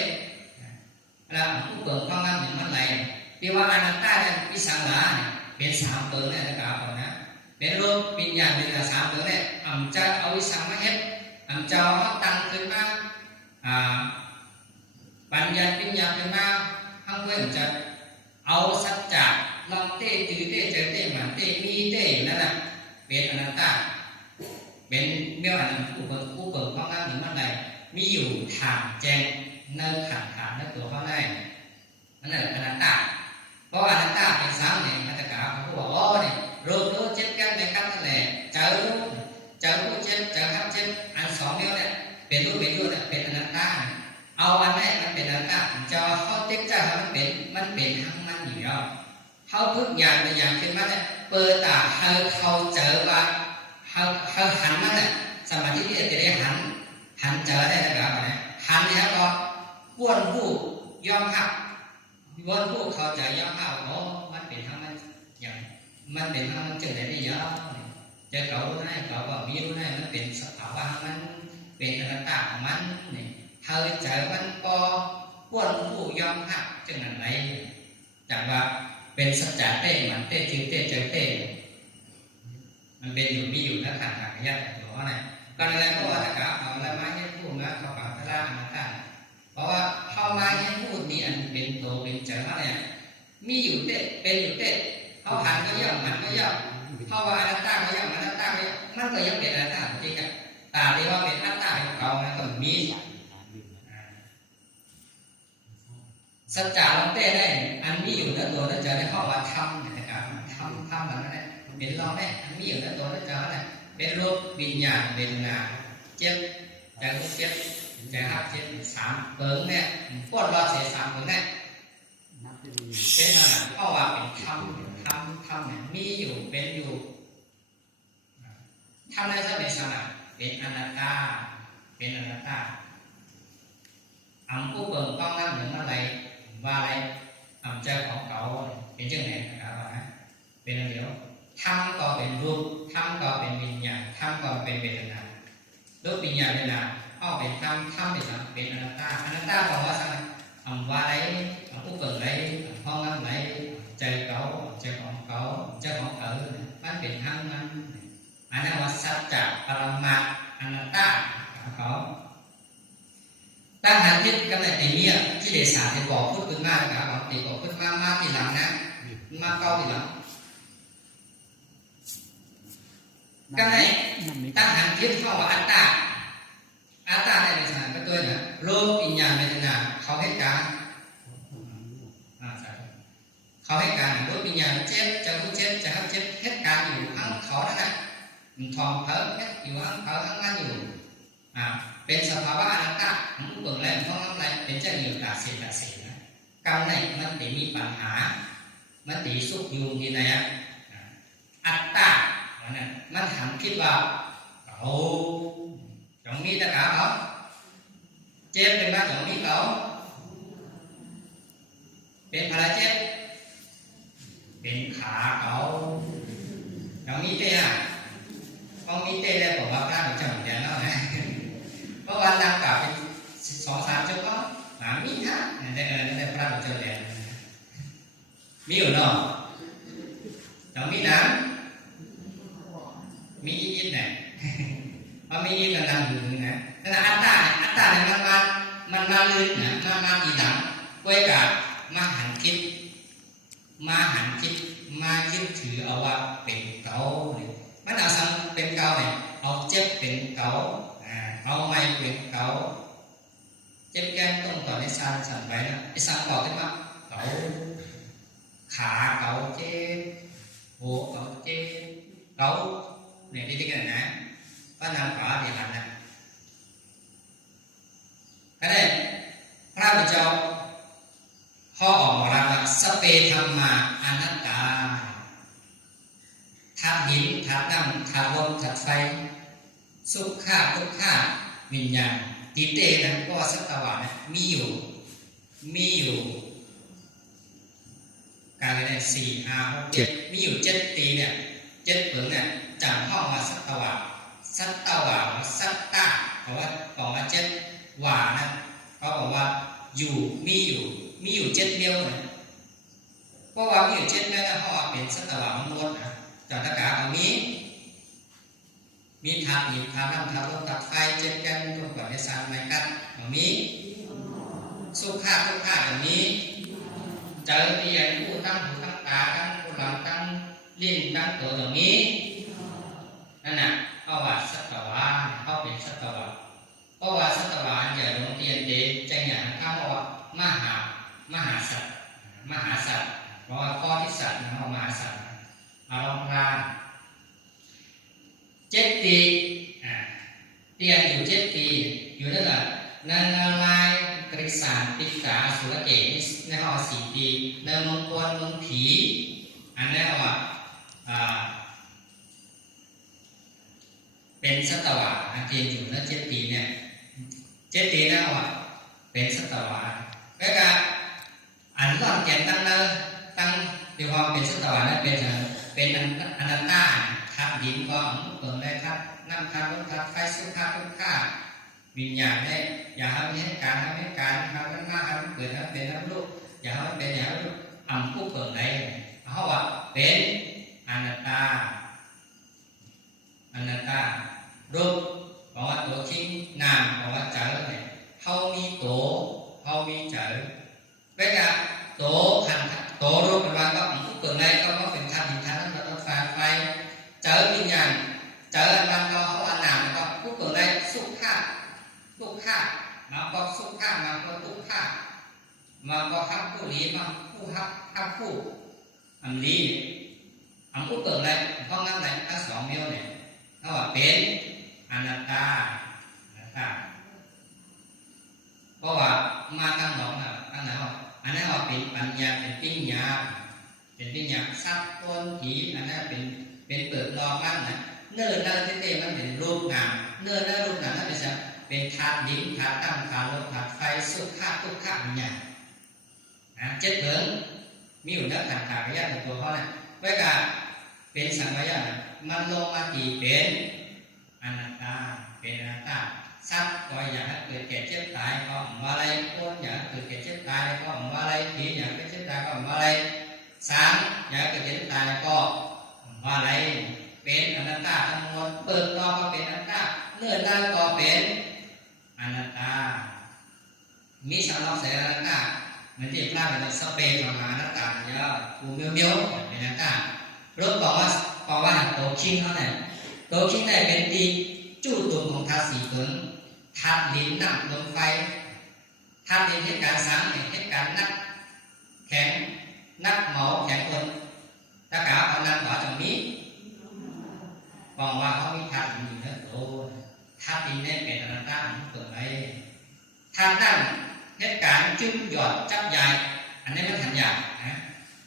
แล้วผู้เปิดห้องน้ำอย่างมันไหลที่ว่าอนัตตาเนี่ยวิสังขารเป็นสามเปิดเนี่ยนะครับนะเป็นรูปวิญญาณเป็นสามเปิดเนี่ยจะเอาวิสังมาเฮ็ดจะเอาตั้งขึ้นมาปัญญาปิญญาขึ้นมาข้างเว้นจะเอาสัจจะลองเต้จือเต้เจอเต้หมันเต้มีเต้อยู่นั่นแหละเป็นอนัตตาเป็นเมื่อวันผู้เปิดข้างล่างหรือมันใดมีอยู่ฐานแจงเนื้อขาดเนื้อตัวข้างในนั่นแหละอนัตตาเพราะอนัตตาเป็นสามเนี่ยมาตรการเขาบอกว่าเนี่ยโรครู้เจ็บกันในกันนั่นแหละเจอรู้เจ็บเจอครับเจ็บอันสองเดียวเนี่ยเป็นรูปเนี่ยเป็นอนัตตาเอาอันแรกมันเป็นอนัตตาจะเขาเจ็บจะมันเป็นทั้งมันอยู่แล้วเขาทุกอย่างเป็นอย่างขึ้นมาเนี่ยเปิดตาเขาเจอว่าเขาหันมันเนี่ยสมาธิที่จะได้หันเจอได้นะครับนะหันเนี่ยก็ว้วนผู้ยอมหักว้วนผู้เขาจะยอมหักโอ้มันเป็นทั้งมันอย่างมันเป็นทั้งมันจึงได้เยอะจะเขาได้เขาว่ามีรู้ได้มันเป็นสภาวะมันเป็นอนัตตาของมันเนี่ยเธอเจอมันก็ว้วนผู้ยอมหักจึงนั่นไรจากว่า เป็นสัจจะเต้มันเต้จึงเต้เจอเต้มันเป็นอยู่มีอยู่นักขันธ์ขันธ์ยากตัวว่าไงก็ในแรงก็ว่าตะกะเอาละไม้ให้พูดนะเขาปากพระราชมาตั้งเพราะว่าเข้ามาให้พูดมีอันเป็นโตเป็นเจอว่าเนี่ยมีอยู่เต้เป็นอยู่เต้เขาหันก็ย่อมหันก็ย่อมเข้าว่าอนัตตาก็ย่อมอนัตตาก็ย่อมมันก็ยังเป็นอนัตตาจริงอ่ะตาที่ว่าเป็นอัตตาของเขามันก็มีสัจจะลงเต้ได้อันมีอยู่ในตัวนั่นจะได้เข้าว่าทำนะครับทำแบบนั้นแหละเป็นเราได้อันมีอยู่ในตัวนั่นจะอะไรเป็นรูปวิญญาณเวทนาเจ็บจากเจ็บจากหักเจ็บสามเปิงเนี่ยพวดรอเสียสามเปิงเนี่ยเป็นอะไรเข้าว่าเป็นทำเนี่ยมีอยู่เป็นอยู่ทำในสมัยสมัยเป็นอนัตตาเป็นอนัตตาอันผู้เปิงต้องนั่งเหมือนอะไรว่าอะไรอันเจ้าของเขาเป็นเจ้าไหนนะครับนะเป็นอะไรเดียวทำก็เป็นรูปทำก็เป็นวิญญาณทำก็เป็นเวทนารูปวิญญาณเวทนาเอาเป็นทำเป็นอะไรเป็นอนัตตาอนัตตาบอกว่าอะไรอันว่าอะไรอันผู้เปิงอะไรห้องนั่งอะไรใจเขาเจ้าของเขาเจ้าของเขามันเป็นทั้งนั้นอันนั้นว่าสัจจะปรมัตถ์อนัตตาเขาตั้งหันทิศกันในตีเมียที่เดชาที่บอกพูดขึ้นมากนะครับบอกตีบอกขึ้นมากทีหลังนะมาเก้าทีหลังกันในตั้งหันทิศเข้าว่าอัตตาในเดชาก็ตัวเนี่ยโลกปัญญาเวทนาเขาให้การเขาให้การโลกปัญญาเจ็บจะรู้เจ็บจะทำเจ็บเหตุการณ์อยู่ข้างเขานั่นแหละทองเพิ่มอยู่ข้างเขาข้างนั้นอยู่เป็นสภาวะอนัตตาของเบื้องแรกของน้ำแรงเป็นเจ้าอยู่ตาเสียนะกรรมในมันติมีปัญหามันติสุขอยู่ที่ไหนอัตตามันหันคิดว่าเขาจงมีตะกาเขาเจ็บเป็นบ้าจงมีเขาเป็นอะไรเจ็บเป็นขาเขาจงมีเตะเขามีเตะแล้วบอกว่าพระเป็นเจ้าเหมือนกันแล้วนะเพราะวันดังกล่าวเป็น2-3 ชั่วโมงมีฮะในพระเราเจอแล้วมีอยู่เนาะต้องมีน้ำมียิดเนี่ยพอมียิดก็นั่งอยู่นะแต่อัตตาเนี่ยมันมาลื่นนะมาทีหลังก้วยกับมาหันคิดมายึดถือเอาว่าเป็นเก่าเนี่ยมันเอาซ้ำเป็นเก่าเนี่ยเอาเจ็บเป็นเก่าเอาไม่เป็นเก่าเจ็บแก้มต้องต่อในสั่นไปนะไอ้สั่นบอกขึ้นมาเก่าขาเก่าเจ็บหัวเก่าเจ็บเก่าเนี่ยที่กันนะพระนามขวาที่หันนะก็ได้พระพุทธเจ้าข้อออกมาแล้วสเปธรรมาอนัตตาธาตุหินธาตุน้ำธาตุลมธาตุไฟสุขข้าทุกข้าวิญญาณติเตนะก็สัตวะนะมีอยู่การเรียน4-6-7มีอยู่7 ตีเนี่ย7 เปิงเนี่ยจำห้องว่าสัตวะสัตตาเพราะว่าบอกว่า7ว่านะเขาบอกว่าอยู่มีอยู่7 เดียวนะเพราะว่ามีอยู่7 เดียวนะห้องเป็นสัตวะมดนะจอดอากาศเอามีธาตุหินธาตุน้ำธาตุลมธาตุไฟเจ็บกันรวมกับในสารไม้กัดมีสุขทุกข์แบบนี้เจอที่อย่างผู้ตั้งหูตั้งตาตั้งผู้หลังตั้งลิ้นตั้งตัวแบบนี้นั่นน่ะเพราะว่าสัตวะเขาเป็นสัตวะเพราะว่าสัตวะอย่าลงเตียนเดชใจหยาข้าวว่ามหาสัตว์เพราะว่าข้อที่สัตว์เขามหาสัตว์อารมณ์รา7 ตีเตียนอยู่7 ตีอยู่นั่นแหละนันลายกฤษานติกาสุรเกศในห้อ4 ตีในมงคลมงผีอันนี้ว่าเป็นสัตวะเตียนอยู่นั่น7 ตีเนี่ย7 ตีแล้วว่าเป็นสัตวะก็คืออันร่อนแก่นตั้งเดี๋ยวพอเป็นสัตวะนั้นเป็นอนัตตาธาตุดินก็เปิดได้ครับน้ำธาตุลมธาตุไฟสุขทุกข์วิญญาณได้อย่าให้การทำมันมาทำเกิดทำเป็นทำรูปอย่าให้เป็นอย่าให้รูปผู้เปิดได้ tượng này có phần tham hình tham nó có phải chớ kinh nhàn chớ ban có họ ăn nào có bức tượng này xúc khả nó có xúc khả mà có túc khả mà có hấp phụ lý mà phụ hấp phụ âm lý âm bức tượng này có ngăn này các sóng miêu này nó làเป็นanattaเพราะว่ามาตั้งหนองตั้งไหนว่าอันนั้นว่าเป็นปัญญาเป็นปัญญาซับต้นผีอันนั้นเป็นเปิดรอบ้างนะเนื้อเนื้อที่เต็มมันเป็นรูปงามเนื้อรูปงามนั่นเป็นธาตุดินธาตุตั้งธาตุลมธาตุไฟสุขะทุกขะวิญญาณเจ็ดเถิงมีอยู่นักขันธ์ขาวิญญาณตัวเขาเนี่ยเพื่อการเป็นสังขารมันลงมาตีเป็นอนัตตาเป็นอนัตตาซับก็อยากเกิดแก่เจ็บตายก็มาอะไรคนอยากเกิดแก่เจ็บตายก็มาอะไรผีอยากเกิดเจ็บตายก็มาอะไรสามอยากเกิดเจ็บตายก็มาอะไรเป็นอนัตตาทั้งหมดเปิดรอก็เป็นอนัตตาเนื้อหน้าก็เป็นอนัตตามีสารลอกเสียอนัตตาเหมือนที่พระเป็นสเปรย์มาอนัตตาเยอะกูเมียวเป็นอนัตตารถบอกว่าโตชิงเขาเนี่ยโตชิงเนี่ยเป็นตีจู่ตุ่มของธาตุสี่เกินธาตุดินน้ำลมไฟธาตุดินเหตุการณ์sángเหตุการณ์นักแข็งนักเหมาแข็งคนตะกาเอานำหัวจังมีบอกว่าเขามีธาตุดินอยู่เนอะโตธาตุดินเนี่ยเป็นอนัตตาเกิดอะไรธาตุนั่นเหตุการณ์จึงหยอดจับใหญ่อันนี้มันหันหยาบนะ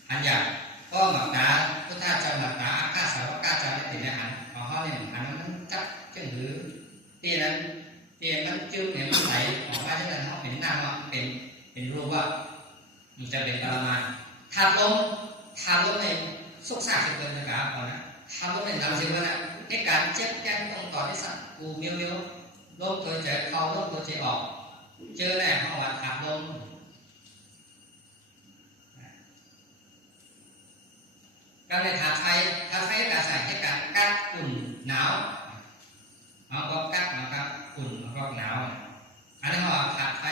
หันหยาบก็หมักตาพุทธาเจ้าหมักตาอาฆาตสาวกาเจ้าไม่ติดในหันของเขาเนี่ยหันมันจับจึงหรือตีนั้นมันจึงเนี่ยมันไหลออกมาที่นั้นเขาเป็นหน้าว่าเป็นรูปว่ามันจะเป็นปรมาธาตุลมในสุกษาสิเกินนะครับก่อนนะธาตุลมในนำสิ่งนั้นในการเช็คแจ้งตรงต่อที่สัตว์กูเมียวลมตัวใจเข้าลมตัวใจออกเจอแน่เขาว่าธาตุลมการในธาตุไฟการใส่ให้การกัดอุ่นหนาวมันก็กัดมันก็อุ่นมันก็หนาวอันนั้นว่าธาตุไฟ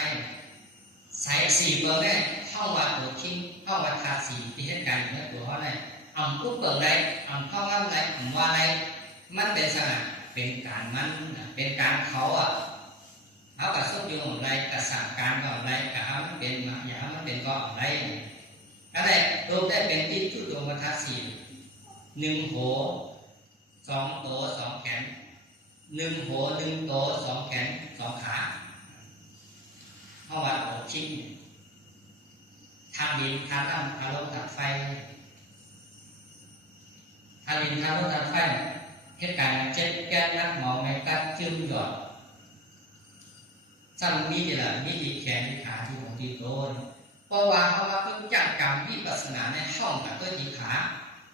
ใส่สี่เปอร์เนี่ยเข้าว่าตัวชิ้นเข้าว่าธาตุสี่ที่เหตุการณ์เนี่ยตัวเขาเนี่ยอ่ำปุ๊บเปิดได้อ่ำเข้าง่ำได้อ่ำว่าอะไรมันเป็นสนะเป็นการมันเป็นการเขากับสุกโยงอะไรกับสั่งการกับอะไรกับมันเป็นอย่างมันเป็นก็อะไรอะไรรวมได้เป็นที่ชุดดวงธาตุสี่หนึ่งโหสองโตสองแขนหนึ่งโหหนึ่งโตสองแขนสองขาเพราะว่าโอชิ้นธาตุดินธาตุน้ำธาตุลมธาตุไฟธาตุดินธาตุลมธาตุไฟเหตุการณ์เจ็ดแก้นักหมอในการจื้มหยอดซ้ำมีอะไรมีที่แขนที่ขาที่หัวที่โตนเพราะว่าเขาว่าเป็นจากกรรมวิปัสสนาในห้องกับตัวที่ขา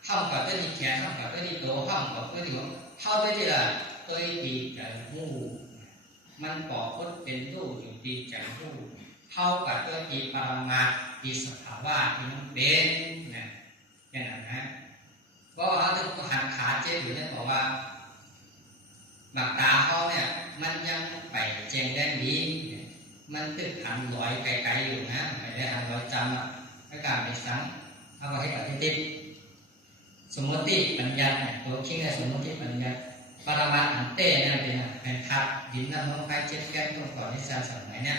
ห้องกับตัวที่แขนห้องกับตัวที่โตห้องกับตัวที่หัวเข้าตัวที่ละตัวที่ใจหูมันปอกพุทเป็นรูปอยู่ที่ใจหูเข้ากับตัวที่ปรมาที่สภาวะที่มันเป็นนะอย่างนั้นนะเพราะเขาต้องหันขาเจ็บอยู่เนี่ยบอกว่าหลักตาเขาเนี่ยมันยังไปแจงได้ดีมันตึกหันลอยไกลๆอยู่นะไม่ได้หันลอยจำก็การไปซ้ำเอาไปให้กับติดสมมติปัญญาตัวคิดในสมมติปัญญาปรมาอันเต้เนี่ยเป็นทับดินน้ำลมไฟเจ็ดแก้วต้องก่อนที่สมัยเนี่ย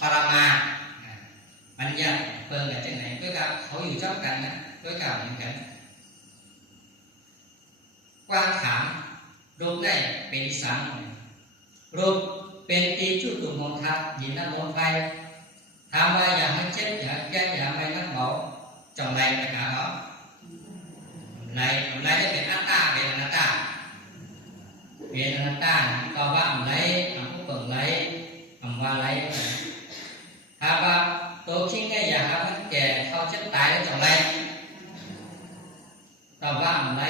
ปรมาปัญญาเปิงกับเจ้าไหนก็กับเขาอยู่ชอบกันนะก็กับเหมือนกันกว้างถามรูปได้เป็นสังรูปเป็นตีชุดตุ่มมงทับดินน้ำลมไฟถามว่าอย่าให้เจ็บอย่าแก้อย่าไม่นักเบาจงไรนะครับเขาไรได้เป็นอัตตาเป็นอนัตตาเป็นอนัตตาก็ว่าไรผู้เปิดไรว่าไรถ้าว่าตัวชิ้นเนี่ยอย่าให้มันแก่เขาเจ็บตายแล้วจงไรต่อว่าไร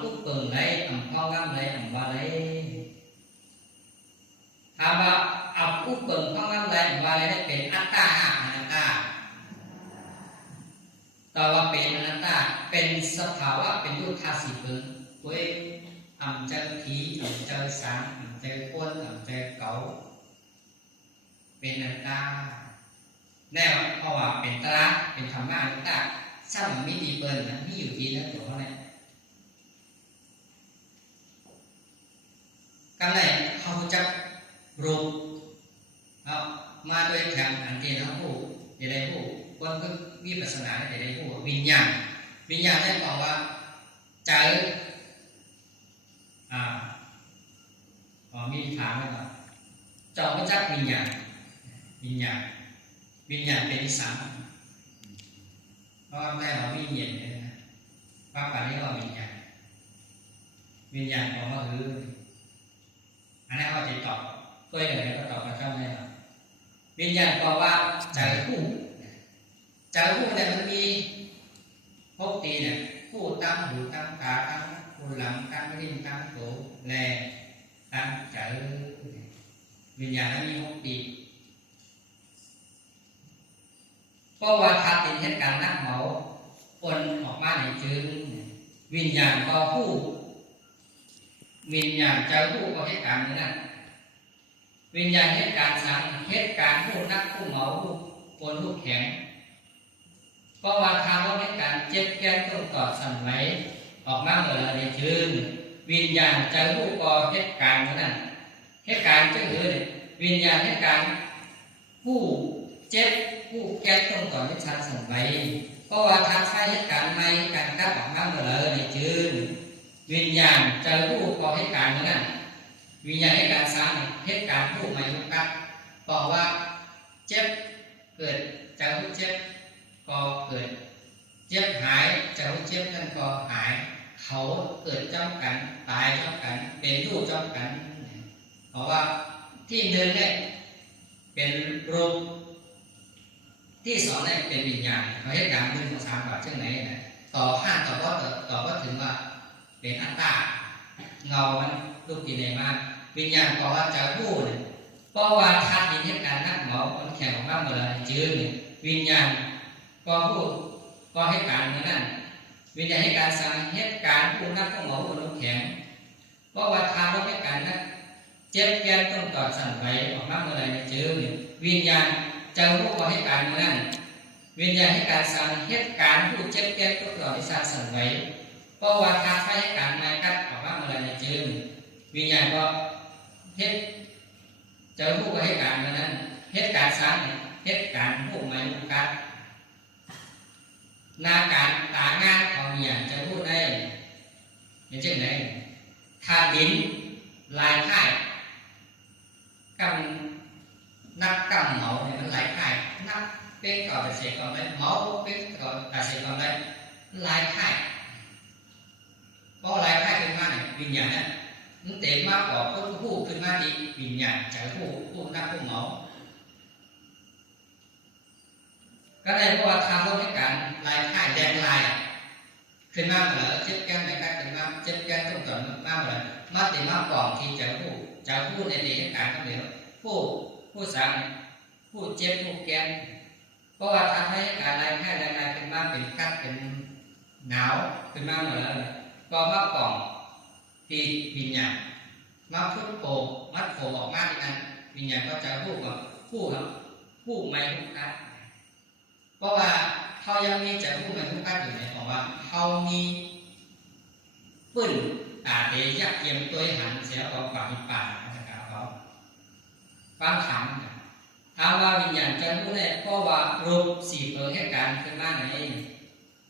ผู้เปิดไรพ่อง่ำไรว่าไรถ้าว่าผู้เปิดพ่อง่ำไรว่าไรได้เป็นอัตตาอนัตตาต่อว่าเป็นอนัตตาเป็นสภาวะเป็นรูปธาตุสี่เปิงเว้ยเจอผีเจอสางเจอก้นเจอเก๋าเป็นอนัตตาแน่เพราะว่าเป็นตระเป็นธรรมะอนัตตา ถ้ามันมีตีเปิลนะมีอยู่ทีนั้นตัวเขาเนี่ยกันไหนเขาจับรูปเอามาโดยแถมอันเดียวผู้จะได้ผู้คนก็วิปัสสนาจะได้ผู้วิญญาณได้บอกว่าใจมีถามไหมครับเจ้าก็จักวิญญาณเป็นที่สามเพราะแม่เราวิญญาณเนี่ยนะพระปานี้ก็วิญญาณของว่าคืออันนี้เขาจะตอบตัวอย่างไรก็ตอบมาเจ้าแม่วิญญาณบอกว่าใจผู้เนี่ยมันมีพวกตีเนี่ยผู้ตั้งหูตั้งขาตั้งหูหลังตั้งลิ้นตั้งโถแลตั้งใจวิญญาณนั้นมีพวกตีเพราะว่าทัดเป็นเหตุการณ์นักเหมาคนออกมาในจึงวิญญาณก็ผู้วิญญาณใจผู้ก็เหตุการณ์นั้นวิญญาณเหตุการณ์สั่งเหตุการณ์ผู้นักผู้เหมาคนผู้แข็งเพราะว่าทางว่าเหตุการณ์เจ็บแก้ต้องต่อสั่นไหวออกมาเมื่อในจึงวิญญาณใจผู้ก็เหตุการณ์นั้นเหตุการณ์จึงคือวิญญาณเหตุการณ์ผู้เจ็บผู้แก้ต้องต่อวิชาสั่นไหวเพราะว่าทางใช้เหตุการณ์ในการกลับออกมาเมื่อในจึงวิญญาณใจผู้ก็เหตุการณ์นั้นวิญญาณเหตุการณ์ซ้ำเหตุการณ์ผู้ไม่รู้กัดบอกว่าเจ็บเกิดใจผู้เจ็บก็เกิดเจ็บหายใจผู้เจ็บนั่นก็หายเขาเกิดจ้องกันตายจ้องกันเป็นรูปจ้องกันเพราะว่าที่หนึ่งเนี่ยเป็นรูปที่สองเนี่ยเป็นวิญญาณเขาให้การ1 2 3แบบเช่นไหนนะต่อ5ต่อก็ถึงว่าเป็นอัตตาเงามันรูปกินในมากวิญญาณเพราะว่าจะพูดเพราะว่าธาตุดินเหตุการณ์นักหมอมันแข็งออกมาเมื่อไรจืดวิญญาณก็พูดก็ให้การเหมือนนั้นวิญญาณให้การสั่งเหตุการณ์ผู้นักหมอผู้น้ำแข็งเพราะว่าธาตุเหตุการณ์นั้นเจ็บแก้ต้องต่อสั่นไหวออกมาเมื่อไรจืดวิญญาณจะรู้ก็ให้การเหมือนนั้นวิญญาณให้การสั่งเหตุการณ์ผู้เจ็บแก้ต้องต่อวิชาสั่นไหวเพราะว่าธาตุให้การไม่กัดออกมาเมื่อไรจืดวิญญาณก็เหตุจะรู้ก็ให้การเหมือนนั้นเหตุการณ์สั่งเหตุการณ์ผู้ไม่รู้กัดนาการตางานของอย่างจะพูดได้อย่างเช่นไหนธาตุดินลายค่ายกำนักกำเหมาเนี่ยมันลายค่ายนักเป็นก่อแต่เสียก่อนได้เหมาเป็นก่อแต่เสียก่อนได้ลายค่ายเพราะลายค่ายขึ้นมาเนี่ยวิญญาณเนี่ยมันเต็มมากกว่าผู้ขึ้นมาดีวิญญาณจะผู้นักผู้เหมาก็ได้เพราะว่าทำต้องให้การลายค่ายแดงลายขึ้นมาเหมือนเจ็บแก้มในการขึ้นมาเจ็บแก้มต้องต่อมาเหมือนมาติมาก่อนที่จะพูดในเหตุการณ์ก็เดี๋ยวผู้สั่งผู้เจ็บผู้แก้มเพราะว่าทำให้การลายค่ายลายขึ้นมาเป็นกัดเป็นหนาวขึ้นมาเหมือนก็มาก่อนที่วิญญาณมาพุทโผมัดโผออกมาที่นั้นวิญญาณก็จะพูดกับผู้ไม่รู้กัดเพราะว่าเขายังมีจะพูดกันทุกท่านอยู่ในบอกว่าเขามีปื้นตาเดียกเยี่ยมตัวหันเสียออกปากป่านะครับเขาฟังถามถามว่าวิญญาณจะรู้ได้เพราะว่ารูปสี่เปิดให้การขึ้นมาไหน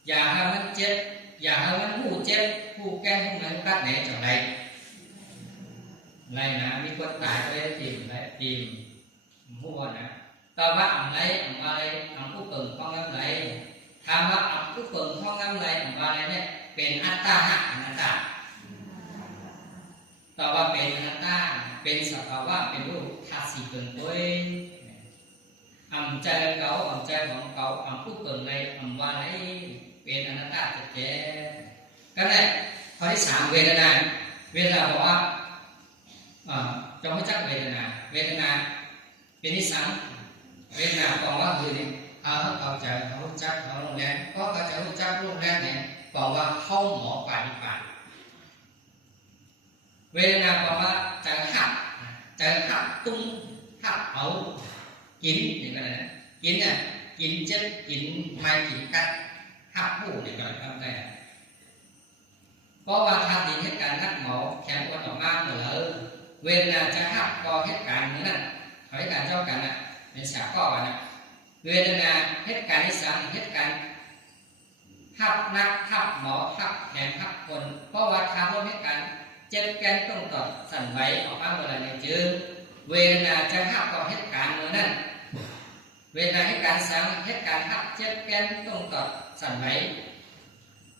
อย่าให้มันเจ็บอย่าให้มันผู้เจ็บผู้แก้ผู้มันกัดไหนจากไรไรนะมีคนตายไปตีมผู้ว่านะต่อว่าอะไรผู้เปิดห้องน้ำไหลถามว่าผู้เปิดห้องน้ำไหลอะไรเนี่ยเป็นอัตตาหักอนัตตาต่อว่าเป็นอนัตตาเป็นสภาวะเป็นรูปธาตุสี่เปิดด้วยใจเก่าใจของเก่าผู้เปิดอะไรว่าอะไรเป็นอนัตตาแต่แก่ก็ได้ข้อที่3เวทนาบอกว่าจงให้จักเวทนาเป็นที่3เวทนาบอกว่าคือเนี่ยเขาจะรู้จักเขาโรงแรมก็เขาจะรู้จักโรงแรมเนี่ยบอกว่าเข้าหมอป่าเวทนาบอกว่าจะหักตุ้งหักเอากินอย่างไรนะกินเจ็บกินไม่กินกัด หักผู้ในการทำได้เพราะว่าทำดีเหตุการณ์นักหมอแข็งคนออกมาเหมือนเลยเวลาจะหักก็เหตุการณ์นั้นขอเหตุการณ์เจ้ากันนะเป็นสาก็กันนะเวลาเหตุการณ์ที่สามเหตุการณ์หักนักหักหมอหักแข็งหักคนเพราะว่าทำเหตุการณ์เจ็บแกนต้องตอดสั่นไหวออกมาเมื่อไรเนี่ยจืดเวลาจะหักก็เหตุการณ์เมื่อนั้นเวลาเหตุการณ์สามเหตุการณ์หักเจ็บแกนต้องตอดสั่นไหว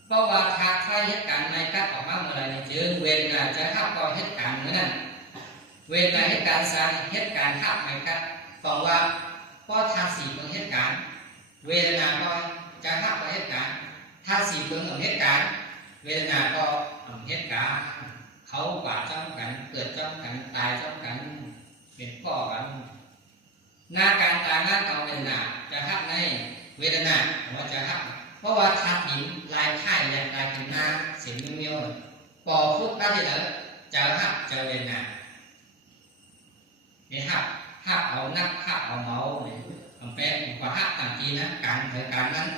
เพราะว่าถ้าใครเหตุการณ์ในกัดออกมาเมื่อไรเนี่ยจืดเวลาจะหักก็เหตุการณ์เมื่อนั้นเวลาเหตุการณ์สามเหตุการณ์หักในกัดบอกว่าก็ทาสีของเหตุการณ์เวลาก็จะหักก็เหตุการณ์ทาสีของเหตุการณ์เวลาก็เหตุการณ์เขากว่าจ้องกันเกิดจ้องกันตายจ้องกันเป็นก่อกันหน้าการตายหน้าเก่าเวลาจะหักในเวลาว่าจะหักเพราะว่าทาหินลายค่ายลายขึ้นหน้าเสียงเมียวปอพุทธที่เหลือจะหักจะเวลาเนี่ยหักเอานักหักเอาเมาเนี่ยเป็นกว่าหักต่างทีนะการเหตุการณ์นั้น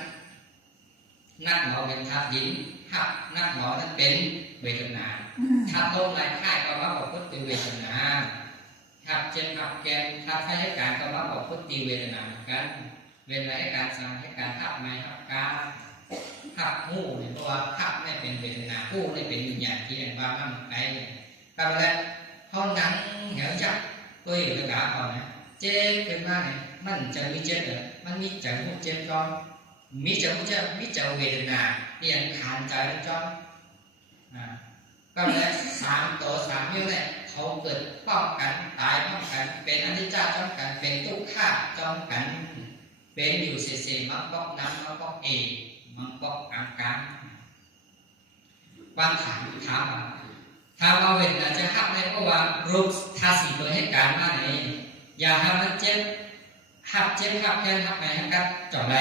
นักหมอเป็นทับหินหักนักหมอนั้นเป็นเวทนาถ้าต้นลายค่ายก็ว่าบอกพุทธเวทนาหักเจ็บหักแกนถ้าใช้เหตุการณ์ก็ว่าบอกพุทธเวทนาเหมือนกันเวลาเหตุการณ์สั่งเหตุการณ์หักไม้หักกาหักหูเนี่ยเพราะว่าหักไม่เป็นเวทนาหูไม่เป็นวิญญาณที่อันว่ามันไกลก็แล้วห้องนั้นเหนียวจับตัวอยู่ในกาก่อนนะเจ็บเป็นว่าไงมันจะมีเจ็บเหรอมันมีจังหูเจ็บก่อนมีเจ้ามีเจ้าเวทนาเรียนขานใจจ้องก็เลยสามตัวสามนิ้วเนี่ยเขาเกิดป้องกันตายป้องกันเป็นอนิจจาจ้องกันเป็นทุกข์ข้าจ้องกันเป็นอยู่เสียมังป้องน้ำมังป้องเอมังป้องกลางกลางบางถามว่าเวทนาจะหักได้เพราะว่ารูปทาสีตัวเหตุการณ์มาไหนอย่าทำมันเจ็บหักเจ็บหักแค่หักไหนหักกันจ่อใด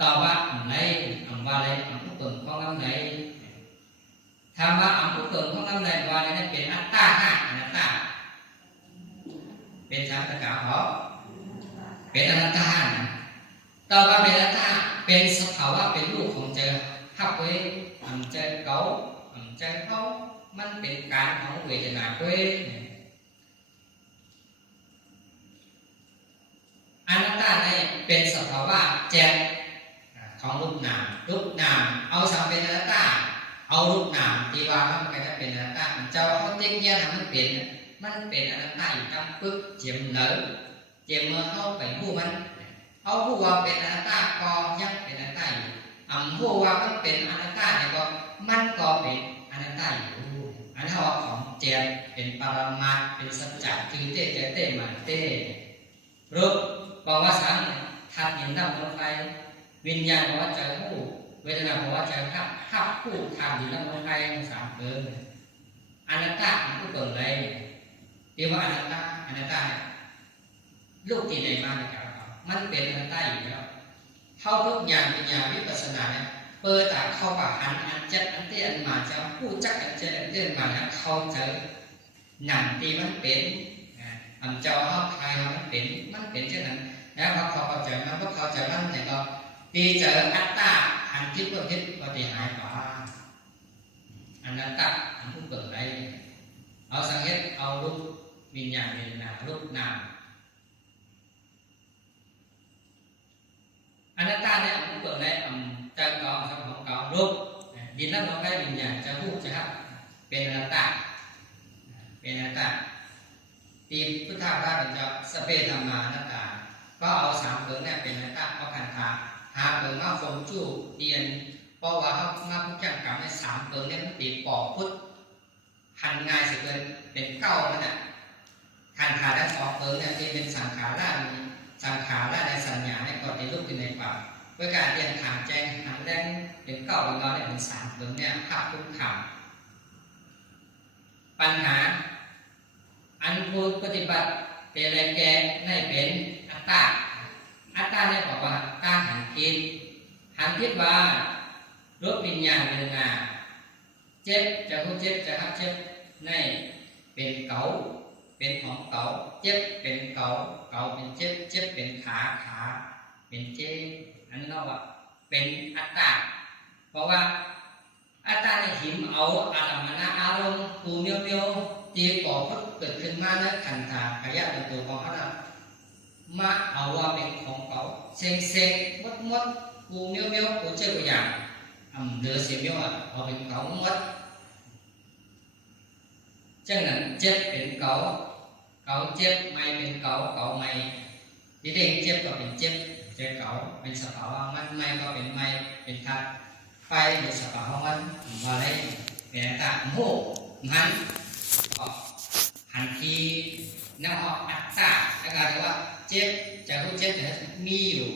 ตอบว่าไหนว่าอะไรผู้เปิดของเราไหนถามว่าผู้เปิดของเราไหนว่าอะไรเป็นอัตตาห้าอนัตตาเป็นสามตะกาหอเป็นอนัตตาต่อมาเป็นอนัตตาเป็นสภาวะเป็นรูปของเจอหักเว้เจอเก่าเจอเขามันเป็นการของเวทนาเว้อนัตตาเนี่ยเป็นสภาวะแจกของรูปนามเอาสัมเป็นอนัตตาเอารูปนามที่ว่ามันก็จะเป็นอนัตตาเจ้าเขาเต็งแยกทำมันเป็นอนัตตาอยู่ตั้งปึ๊กเจียมเหลอเจียมเมื่อเข้าไปผู้มันเอาผู้ว่าเป็นอนัตตาก็ยังเป็นอนัตตาอยู่ผู้ว่ามันเป็นอนัตตาเนี่ยก็มันก็เป็นอนัตตาอยู่อันนี้ว่าของเจียมเป็นปรมัตถ์เป็นสัจจะคือเตเตมันเตรูปบอกว่าสังทัดหินน้ำลมไฟวิญญาณบอกว่าเจอผู้เวทนาบอกว่าเจอหักผู้ทำอยู่แล้วมันใครสามเกินอนัตตาผู้เกิดเลยเรียกว่าอนัตตาลูกที่ไหนมาเนี่ยมันเป็นอนัตตาอยู่แล้วเข้าทุกอย่างเป็นอย่างวิปัสสนาเนี่ยเปิดแต่เข้ากับอันเจ็ดอันเตี้ยนมาจะผู้จักอันเจ็ดอันเตี้ยนมาเนี่ยเข้าเจอหนังตีมันเป็นเจ้าเข้าใครมันเป็นเช่นนั้นแล้วพอเขาเข้าใจมันก็เข้าใจมันเนี่ยก็ตีเจออัตตาอันที่เพื่อที่ปฏิหารต่ออันนั้นตัดอันผู้เกิดได้เอาสังเกตเอารูปวิญญาณรูปนามอันนั้นตัดเนี่ยผู้เกิดได้จะกองคำของกองรูปดินน้ำลมไฟวิญญาณจะพูดจะครับเป็นอนัตตาที่พุทธาว่าเป็นเจ้าสเปธรรมานัตตาก็เอาสามเกิดเนี่ยเป็นอนัตตาเพราะการทาหาเกิดมาฟงจู้เรียนเพราะว่าเขามาพุทธจังกรรมในสามเกิดเนี่ยมันตีปอกพุทธหันง่ายสิเกินเป็นเก้านั่นแหละหันขาได้สองเกิดเนี่ยที่เป็นสังขารได้สังขารได้ในสัญญาในก่อนในรูปเป็นในป่าเพื่อการเรียนถามแจ้งหันแรงเป็นเก้าเป็นน้อยเนี่ยเป็นสามเกิดเนี่ยภาพทุกข่าวปัญหาอันพูดปฏิบัติเป็นอะไรแก่ในเป็นอัตตาเนี่ยบอกว่าการหันคิดว่ารูปวิญญาณเป็นงาเจ็บจะพูดเจ็บจะครับเจ็บในเป็นเก่าเป็นของเก่าเจ็บเป็นเก่าเป็นเจ็บเป็นขาเป็นเจ็บอันนั้นว่า เป็นอัตตาเพราะว่าอัตตาในหิมเอาอารมณ์อารมณ์ปูเมียวๆที่ก่อเกิดขึ้นมาในขันธ์ขยะตัวของเขามาเอาว่าเป็นของเขาเซ็งมดปูเมียวปูเจ้าตัวอย่างเดือเสียเมียวเอาเป็นเขามดจังนั้นเจ็บเป็นเขาเจ็บไม่เป็นเขาไม่ที่เด้งเจ็บก็เป็นเจ็บเขาเป็นสภาวะมันไม่ก็เป็นไม่เป็นธาตุไฟเป็นสภาวะมันมาได้เป็นธาตุโมมันก็หันทีนั่งออกอัตตาแล้วก็เรียกว่าเจ็บจะรู้เจ็บเนี่ยมีอยู่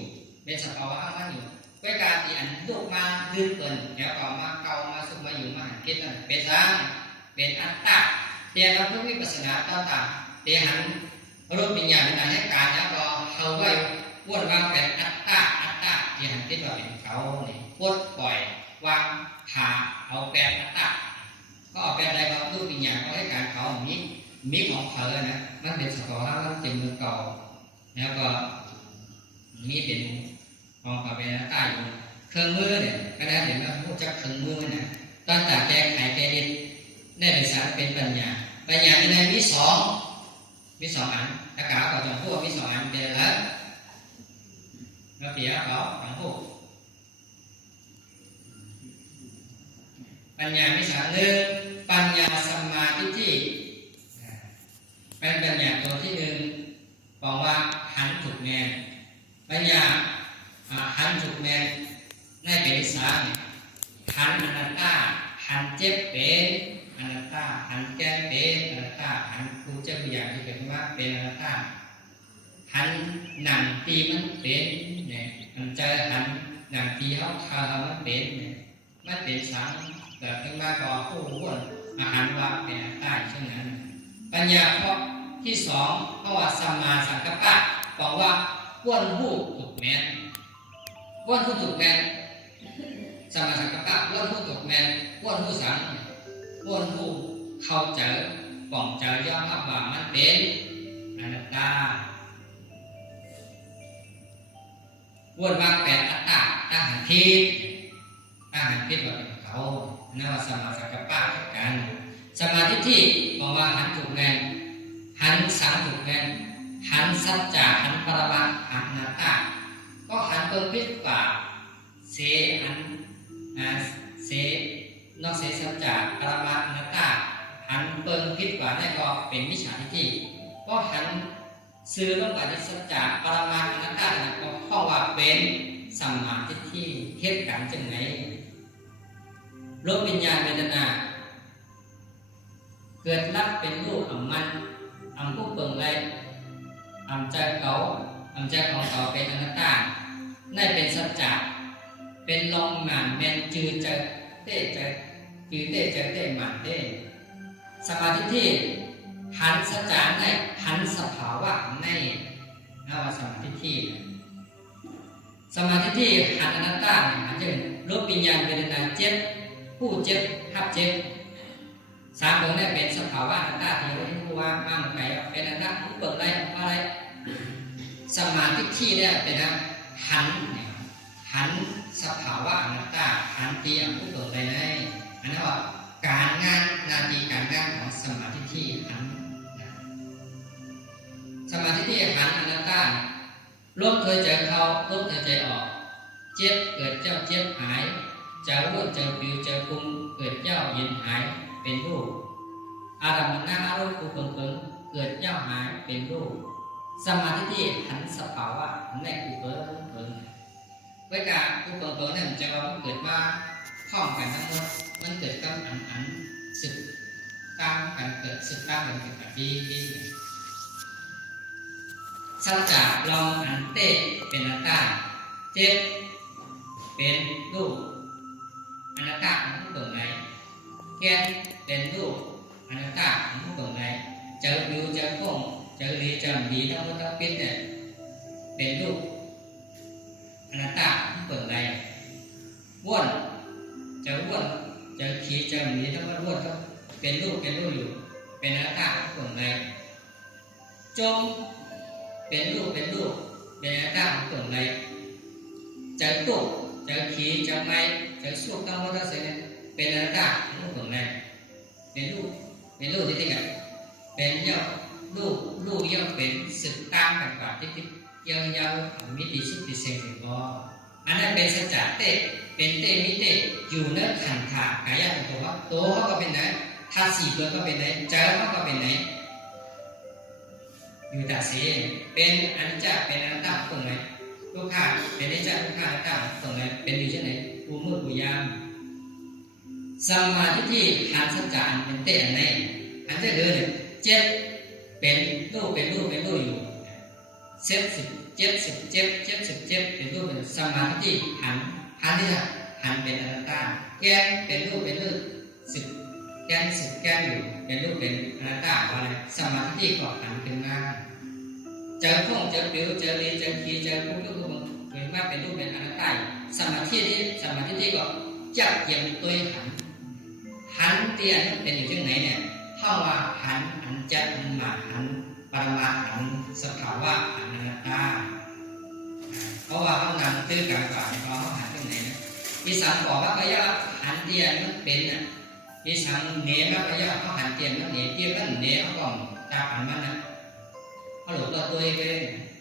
เป็นสภาวะมันอยู่ด้วยการที่อันลูกมาดื้อเกินแล้วก็มาเกามาสุกมาอยู่มาหันคิดนั่นเป็นสร้างเป็นอัตตาเดี๋ยวเราเพิ่งวิปัสสนาต่างๆเดี๋ยวหันรูปปัญญาในการให้การแล้วก็เอาไว้พูดว่าเป็นอัตตาที่หันคิดว่าเป็นเขาเนี่ยพูดปล่อยวางผ่าเอาแปลอัตตาก็เอาแปลอะไรก็รูปปัญญาก็ให้การเขามีของเขาเลยนะมันเป็นสภาวะมันเป็นมือเก่าแล้วก็นี่เป็นของเขาเป็นอัตตาอยู่เครื่องมือเนี่ยก็ได้เห็นว่าพูดจากเครื่องมือเนี่ยตอนจากแก้ไขแก้ดินได้เป็นสารเป็นปัญญาในในมีสองอันถ้ากล่าวกับจังพวกมีสองอันเป็นอะไรแล้วเสียเขาจังพวกปัญญามีสองหนึ่งปัญญาสัมมาทิฏฐิเป็นปัญญาตัวที่หนึ่งบอกว่าหันถูกแนวปัญญาหันถูกแนวในเป็นสามหันอนัตตาหันเจ็บเป็นอนัตตาหันแก้เป็นอนัตตาหันผู้เจ้าอย่างที่เกิดมาเป็นอนัตตาหันหนังตีมันเป็นเนี่ยมันจะหันหนังตีเขามันเป็นเนี่ยมันเป็นสามเกิดขึ้นมาก่อผู้อ้วนอาหารว่าเป็นอนัตตาเช่นนั้นปัญญาข้อที่สองเพราะว่าสัมมาสังกัปปะบอกว่าอ้วนผู้ถูกแม่นอ้วนผู้ถูกแม่นสัมมาสังกัปปะอ้วนผู้ถูกแม่นอ้วนผู้สังอ้วนผู้เข้าใจป่องใจยอมรับว่ามันเป็นอนัตตาอ้วนว่าเป็นอัตตาตั้งหันทิศว่าเป็นเขานั่นว่าสัมมาสังกัปปะกันสมาธิที่บอกว่าหันถูกแม่นหันสังถูกแม่นหันสัจจะหันปรมัตถ์หันอนัตตาก็หันเปิดพิษกว่าเสหันเสนอกเสสัจจะปรมัตถ์อนัตตาหันเปิดพิษกว่าได้ก็เป็นมิจฉาทิฏฐิก็หันซื้อลงไปที่สัจจะปรมัตถ์อนัตตาก็ข้อว่าเป็นสัมมาทิฏฐิเหตุการณ์จังไหนรูปวิญญาณเวทนาเกิดรับเป็นรูปมันผู้เปิงไรใจเขาใจของเขาเป็นอนัตตาได้เป็นสัจจะเป็นลองหมานแมนจือเจอเต้เจอจือเต้เจอเต้หมานเต้สมาธิที่หันสัจจะในหันสภาวะในนว่าสมาธิที่หันอนัตตาอาจจะรูปวิญญาณเวทนาเจ็บผู้เจ็บหับเจ็บสามองค์นี้เป็นสภาวะอนัตตาที่เราที่ผู้ว่ามั่งไปเป็นอนัตตาผู้เปิดอะไรสมาธิที่เนี่ยเป็นหันสภาวะอนัตตาหันตีผู้เปิดอะไรได้อันนั้นว่าการงานนาทีการงานของสมาธิที่หันสมาธิที่หันอนัตตาลมเคยใจเข้าลมเคยใจออกเจ็บเกิดเจ้าเจ็บหายเจ้ารู้เจ้าปิวเจ้าคุมเกิดเจ้าเย็นหายเป็นรูปอารมณ์อารมณ์ผู้เปิงเกิดเจ้าหายเป็นรูปสมาธิที่หันสภาวะในผู้เปิงเวลาผู้เปิงเนี่ยมันจะว่ามันเกิดมาพร้อมกันทั้งหมดมันเกิดกับอันสึกตามกันเกิดสึกตามกันเกิดแบบดีสัจจะลองอันเต้เป็นอนัตตาเจ็บเป็นรูปอนัตตาของผู้เปิงไหนแก่เป็นรูปอนัตตาของผู้เปิงไหนเจอวิวเจอพงเจอดีเจอดีทั้งหมดทั้งปิ้นเนี่ยเป็นรูปอนัตตาของผู้เปิงไหนว้วนเจอขีเจอดีทั้งหมดว้วนก็เป็นรูปอยู่เป็นอนัตตาของผู้เปิงไหนจมเป็นรูปเป็นอนัตตาของผู้เปิงไหนเจอตุก เจอขีเจอไม้เจอสุกต้องว่าถ้าเสร็จเป็นอนัตตาลูกตรงไหนเป็นลูกที่ติดกันเป็นเยอะลูกเยอะเป็นสึกตามกันกว่าที่เยอะมิติสุดที่เสียงถึงก็อันนั้นเป็นสัจจะเตเป็นเตมิเตอยู่เนื้อขันธากายะตัวว่าโตเขาก็เป็นไหนธาตุสี่ตัวก็เป็นไหนเจอเขาก็เป็นไหนอยู่แต่เสียเป็นอนิจจเป็นอนัตตาตรงไหนทุกขาเป็นอนิจจทุกขาอนัตตาตรงไหนเป็นอยู่เช่นไหนอุมืออุยามสัมมาทิฏฐิหันสัจจะเป็นเตอันไหนอันจะเดินเจ็ดเป็นรูปอยู่เจ็ดเป็นรูปเป็นสัมมาทิฏฐิหันที่จะหันเป็นอนัตตาแกนเป็นรูปสิบแกนอยู่เป็นรูปเป็นอนัตตาอะไรสัมมาทิฏฐิก็หันเป็นหน้าเจอพงเจอผิวเจอลีเจอขีเจอพุกทุกคนเป็นว่าเป็นรูปเป็นอนัตตาสัมมาทิฏฐิก็จับเยี่ยมตัวหันเตียนเป็นอยู่ที่ไหนเนี่ยเข้าว่าหันจัดหันมาหันปรมาหันสภาวะหันอนัตตาเพราะว่าเขานำตื้อกันก่อนเขาหันที่ไหนนะที่สามบอกว่าก็ย่าหันเตียนมันเป็นอ่ะที่สามเนื้อมันก็ย่าเขาหันเตียนมันเนื้อเตียนมันเนื้อเขาก่อนตาหันมันนะเขาหลุดตัวเองไป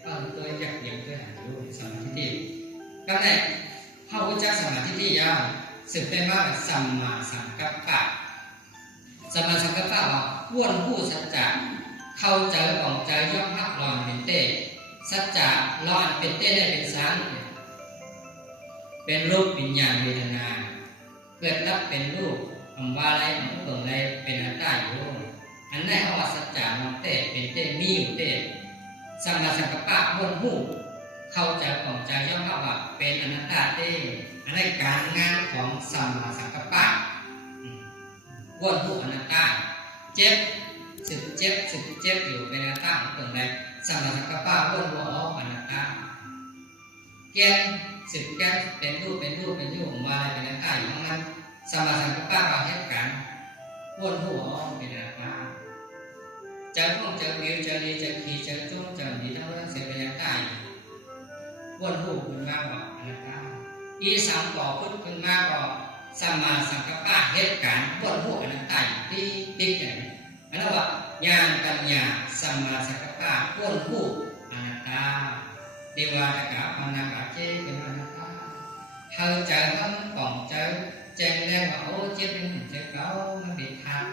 เขาตัวจักเยี่ยมตัวหันรู้สมาธิก็เนี่ยเขาวิจารสมาธิยาวสืบเป็นว่าสัมมาสังกัปปะสัมมาสังกัปปะว่าว่นผู้สัจจะเข้าใจของใจย่อมพักรอนเป็นเต้สัจจะรอนเป็นเต้ได้เป็นสังเป็นรูปวิญญาณเวทนาเกิดรับเป็นรูปคำว่าอะไรของตรงใดเป็นอนัตตาอยู่อันนั้นเขาว่าสัจจะมันเต้เป็นเต้มีอยู่เต้สัมมาสังกัปปะว่นผู้เข้าใจของใจย่อมพักว่าเป็นอนัตตาเต้อันนั้นการงานของสัมมาสังกัปปะว่นผู้อนัตตาเจ็บอยู่เป็นอนัตตาของตรงใดสัมมาสังกัปปะว่นผู้อนัตตาแกนเป็นรูปของว่าอะไรเป็นอนัตตาอยู่ข้างนั้นสัมมาสังกัปปะว่าเหตุการณ์ว่นผู้เป็นอนัตตาเจอพวกเจอวิวเจอลีเจอขีเจอจุ้งเจอดีทั้งหมดเสียเป็นอนัตตาว่นผู้เป็นมากกว่าอนัตตาอีสามก่อพุทธขึ้นมากกว่าสัมมาสังกัปปะเหตุการณ์ว่นผู้อนัตตาที่ติ๊กอย่างอันนั้นว่าญาณปัญญาสัมมาสังกัปปะว่นผู้อนัตตาเทวาตกะมานากะเจเป็นอนัตตาเธอเจอเขากล่องเจอแจ้งแล้วว่าโอ้เจ็บเป็นเจ็บเขามันเป็นธาตุ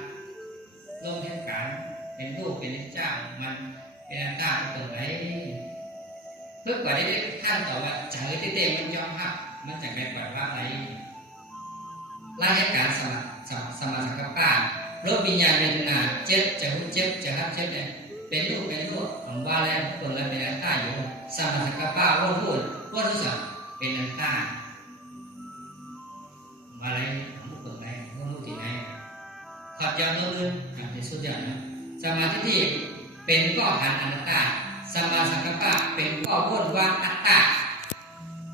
ลมเหตุการณ์เป็นรูปเป็นเจ้ามันเป็นอนัตตาตรงไหนเพื่อกว่าได้ท่านต่อว่าเจอที่เต็มมันยอมรับมันจะเป็นปล่อยว่าอะไรล่าเหตุการณ์สมาสังกัปปะรูปวิญญาณเวทนาเจ็บจะรู้เจ็บจะรับเจ็บเนี่ยเป็นรูปผมว่าแล้วคนละเป็นอนัตตาอยู่สัมมาสังกัปปะว่ารู้สึกเป็นอนัตตาอะไรผมคนไหนว่ารู้ที่ไหนขับย้อนเรื่องการเป็นสุดยอดนะสมาธิที่เป็นก็หันอนัตตาสัมมาสังกัปปะเป็นก็ว่นว่าอัตตา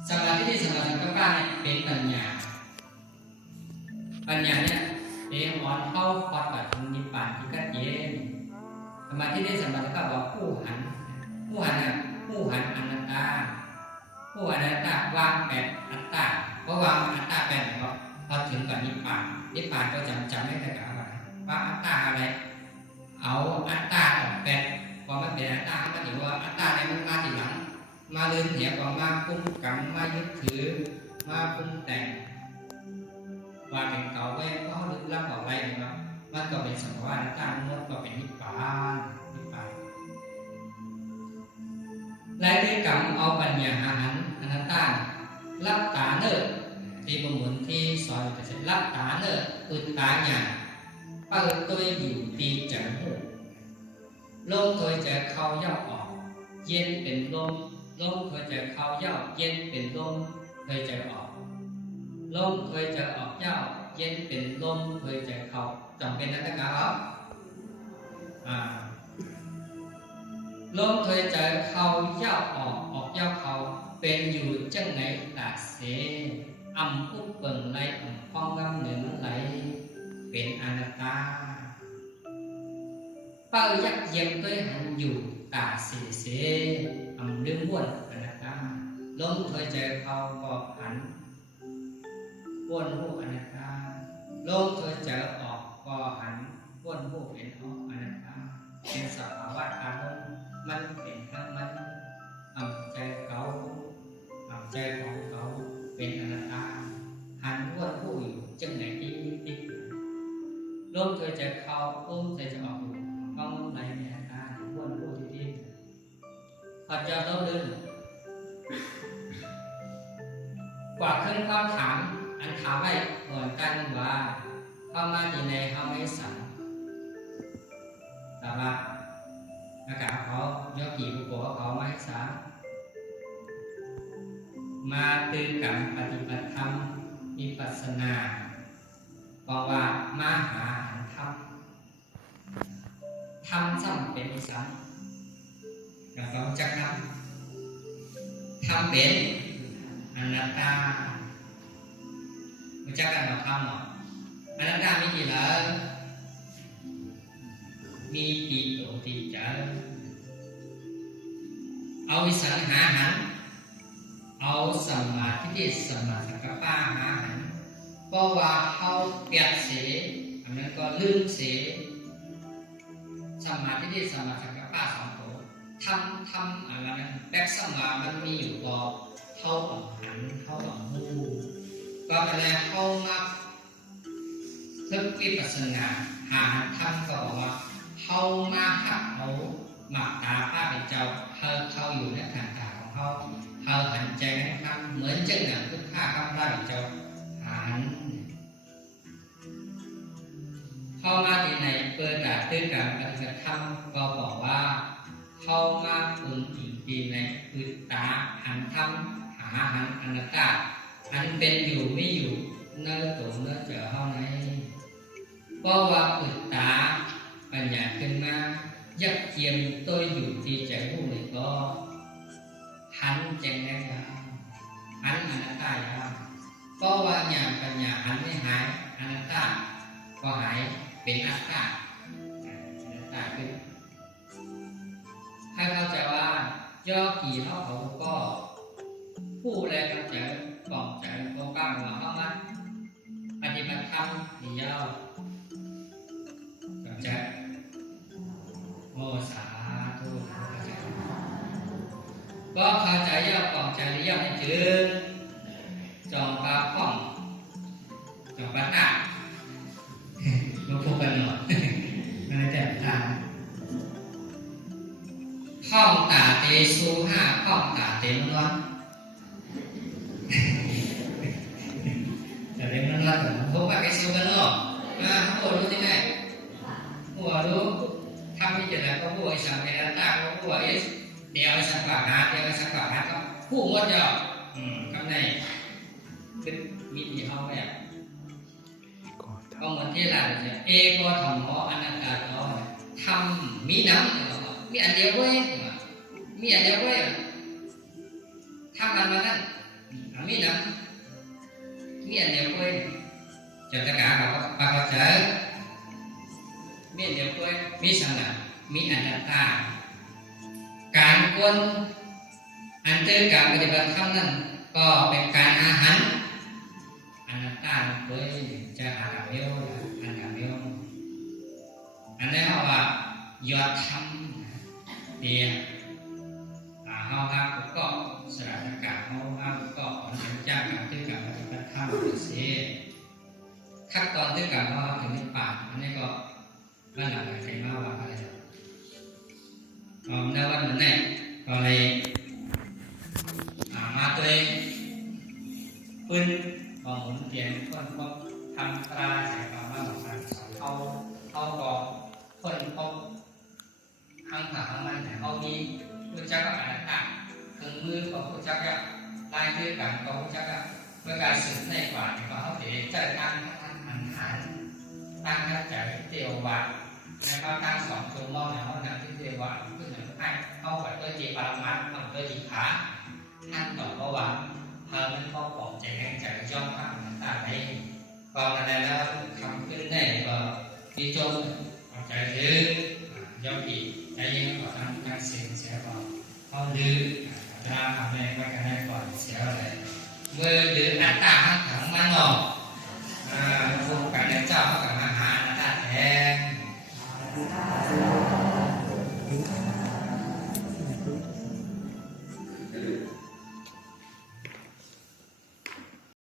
สมาธิที่สัมมาสังกัปปะเนี่ยเป็นปัญญาเนี่ยเอมอนเข้าคอดกับนิพพานที่กัดเย็นสมาธิที่สัมมาสังกัปปะว่าผู้หันอนัตตาผู้อนัตตาวางแปดอัตตาเพราะวางอัตตาแปดก็พอถึงกับนิพพานก็จำไม่ได้กับว่าอัตตาอะไรเอาอัตตาออกแปดพอมันเป็นอัตตาก็ถือว่าอัตตาในมันมาทีหลังมาเลื่อนเหยียบก็มาคุ้มกรรมมายึดถือมาคุ้มแต่งว่าเป็นเก่าไว้ก็ลึกลับออกไปนะครับมันก็เป็นสภาวะอนัตตาหมดก็เป็นนิพพานและด้วยกรรมเอาปัญญาหันอนัตตารับตาเนอที่ประมุนที่สอนแต่เสร็จรับตาเนออุตตาญาเปิดตัวอยู่ตีจังหูลมเคยจะเข้าย่อออกเย็นเป็นลมเคยจะเข้าย่อเย็นเป็นลมเคยจะออกลมเคยจะออกย่อเย็นเป็นลมเคยจะเข้าจำเป็นนะครับลมเคยจะเข้าย่อออกย่อเข้าเป็นอยู่จังไหนตาเสอ่ำอุบเปิงไหลอ่ำฟองกำเหนือมันไหลเป็นอนัตตาเป้ายักเยี่ยมด้วยหันอยู่ตาเสอ่ำเรื่องม้วนอนัตตาลมเคยจะเข้าก็หัน ป้วนผู้อนัตตาโลกเธอจะออกก็หันป้วนผู้เป็นออกอนัตตาเป็นสภาวะอารมณ์มันเป็นทั้งมันใจเขาใจของเขาเป็นอนัตตาหันป้วนผู้อยู่จึงไหนที่ติดโลกเธอจะเข้าโลกเธอจะออกอยู่ก็มุ่งในอนัตตาป้วนผู้ที่พอจะต้องดึงกว่าขึ้นคำถามอันถามไว้เหมือนกันว่าเข้ามาที่ในเขาไม่สั่งแต่ว่าอากาศเขายกกี่บุคคลเขาไม่สั่งมาตื่นกับปฏิบัติธรรมวิปัสสนาบอกว่ามาหาหันธรรมธรรมซ้ำเป็นซ้ำแล้วก็จักทำเป็นอนัตตารู้จักกันหรอทำหรออนัตตามีกี่ละมีปีโตติจาเอาวิสังหาหันเอาสัมมาทิฏฐิสัมมาสังกัปปะหาหันเพราะว่าเขาเปียกเสียอันนั้นก็ลืมเสียสัมมาทิฏฐิสัมมาสังกัปปะสองตัวทำอะไรนั้นแปลกสัมมามันมีอยู่ก็เข้าต่อหันเข้าต่อมูก็เป็นแล้วเข้ามาเพิ่มวิปัสสนาหาทำก็บอกว่าเข้ามาหักเอาหมักตาป้าเป็นเจ้าเข้าอยู่ในฐานตาของเขาหันใจให้ทำเหมือนจังหนังทุกข้าข้าพระเป็นเจ้าหันเข้ามาที่ไหนเปิดดาตื้อการปฏิบัติธรรมก็บอกว่าเข้ามาพึงอีกทีในอึดตาหันทำหาหันอนัตตาอันเป็นอยู่ไม่อยู่เนื้อตัวเนื้อเจอเท่าไหนเพราะว่าอึดตาปัญญาขึ้นมายักเทียมตัวอยู่ที่ใจผู้หนึ่งก็หันแจงแรงหันอนัตตายาเพราะว่าญาณปัญญาหันไม่หายอนัตตาก็หายเป็นอัตตาขึ้นให้เข้าใจว่าย่อกี่เท่าเขาก็ผู้แลเข้าใจกล่อมใจก็กล้าหัวเข้ามาปฏิบัติธรรมนี่ย่อเข้าใจโมสาธุเข้าใจก็เข้าใจย่อกล่อมใจหรือย่อให้ถึงจอมปลาป้องจอมปลาตามาพูดกันหน่อยไม่ได้แต่ทางข้องตาเตสูห้าข้องตาเตมนอนแต่เรื่องนั้นเราผมพบกับไอ้สูกันเนาะหัวรู้ที่ไหนหัวรู้ทำที่จะได้ก็หัวไอ้สังเกตตาก็หัวไอ้เดียวไอ้สังกัดหาเดียวไอ้สังกัดหาก็ผู้หมดเนาะคำไหนคือมีที่เอาแบบก็เหมือนที่เราเนี่ยเอโกธรรมะอนัตตาเราทำมีน้ำมีอันเดียวเว้ยมีอันเดียวเว้ยทำกันมานั่นมีน้ำมีอันเดียวเว้ยจะตะการเราปากใจมีอันเดียวเว้ยมีสังขารมีอนัตตาการกวนอันเตอร์การปฏิบัติธรรมนั้นก็เป็นการอาหารอนัตตาเว้ยจะอากับเดียวอันกับเดียวอันนี้เขาว่ายอดธรรมเดียเขาครับก็สระอากาศเขาครับก็ผลจากการที่การปฏิบัติธรรมเสียขั้นตอนที่การว่าถึงนิพพานอันนี้ก็บ้านหลังใครมาว่าอะไรในวันนั้นก็เลยมาตัวเองปืนก็หมุนเปลี่ยนคนก็ทำตราใส่ความว่าของมันเขาก็คนเขาข้างขาข้างมันแต่เขามีผู้จักก็อ่านต่างเครื่องมือของผู้จักก็ลายชื่อกันของผู้จักก็เมื่อการสืบในกว่าก็เขาจะใช้ทางอาหารทางเข้าใจเทวะแล้วก็ทางสองตัวมองเนี่ยเขานำที่เทวะขึ้นเหนือให้เขาไปตัวจีปามัดเขาตัวจีขาท่านตอบว่ามันก็ปลอบใจแห่งใจย่อมข้ามต่างๆให้ก็อะไรแล้วคำขึ้นได้ก็ดีจงเอาใจถือย่อมอีกใจยังก็ทำการเสียงเสียก่อนเขาดื้อถ้าทำแม่ก็จะได้ก่อนเสียอะไรเมื่อดื้ออัตตาหักถังมันออก ถึง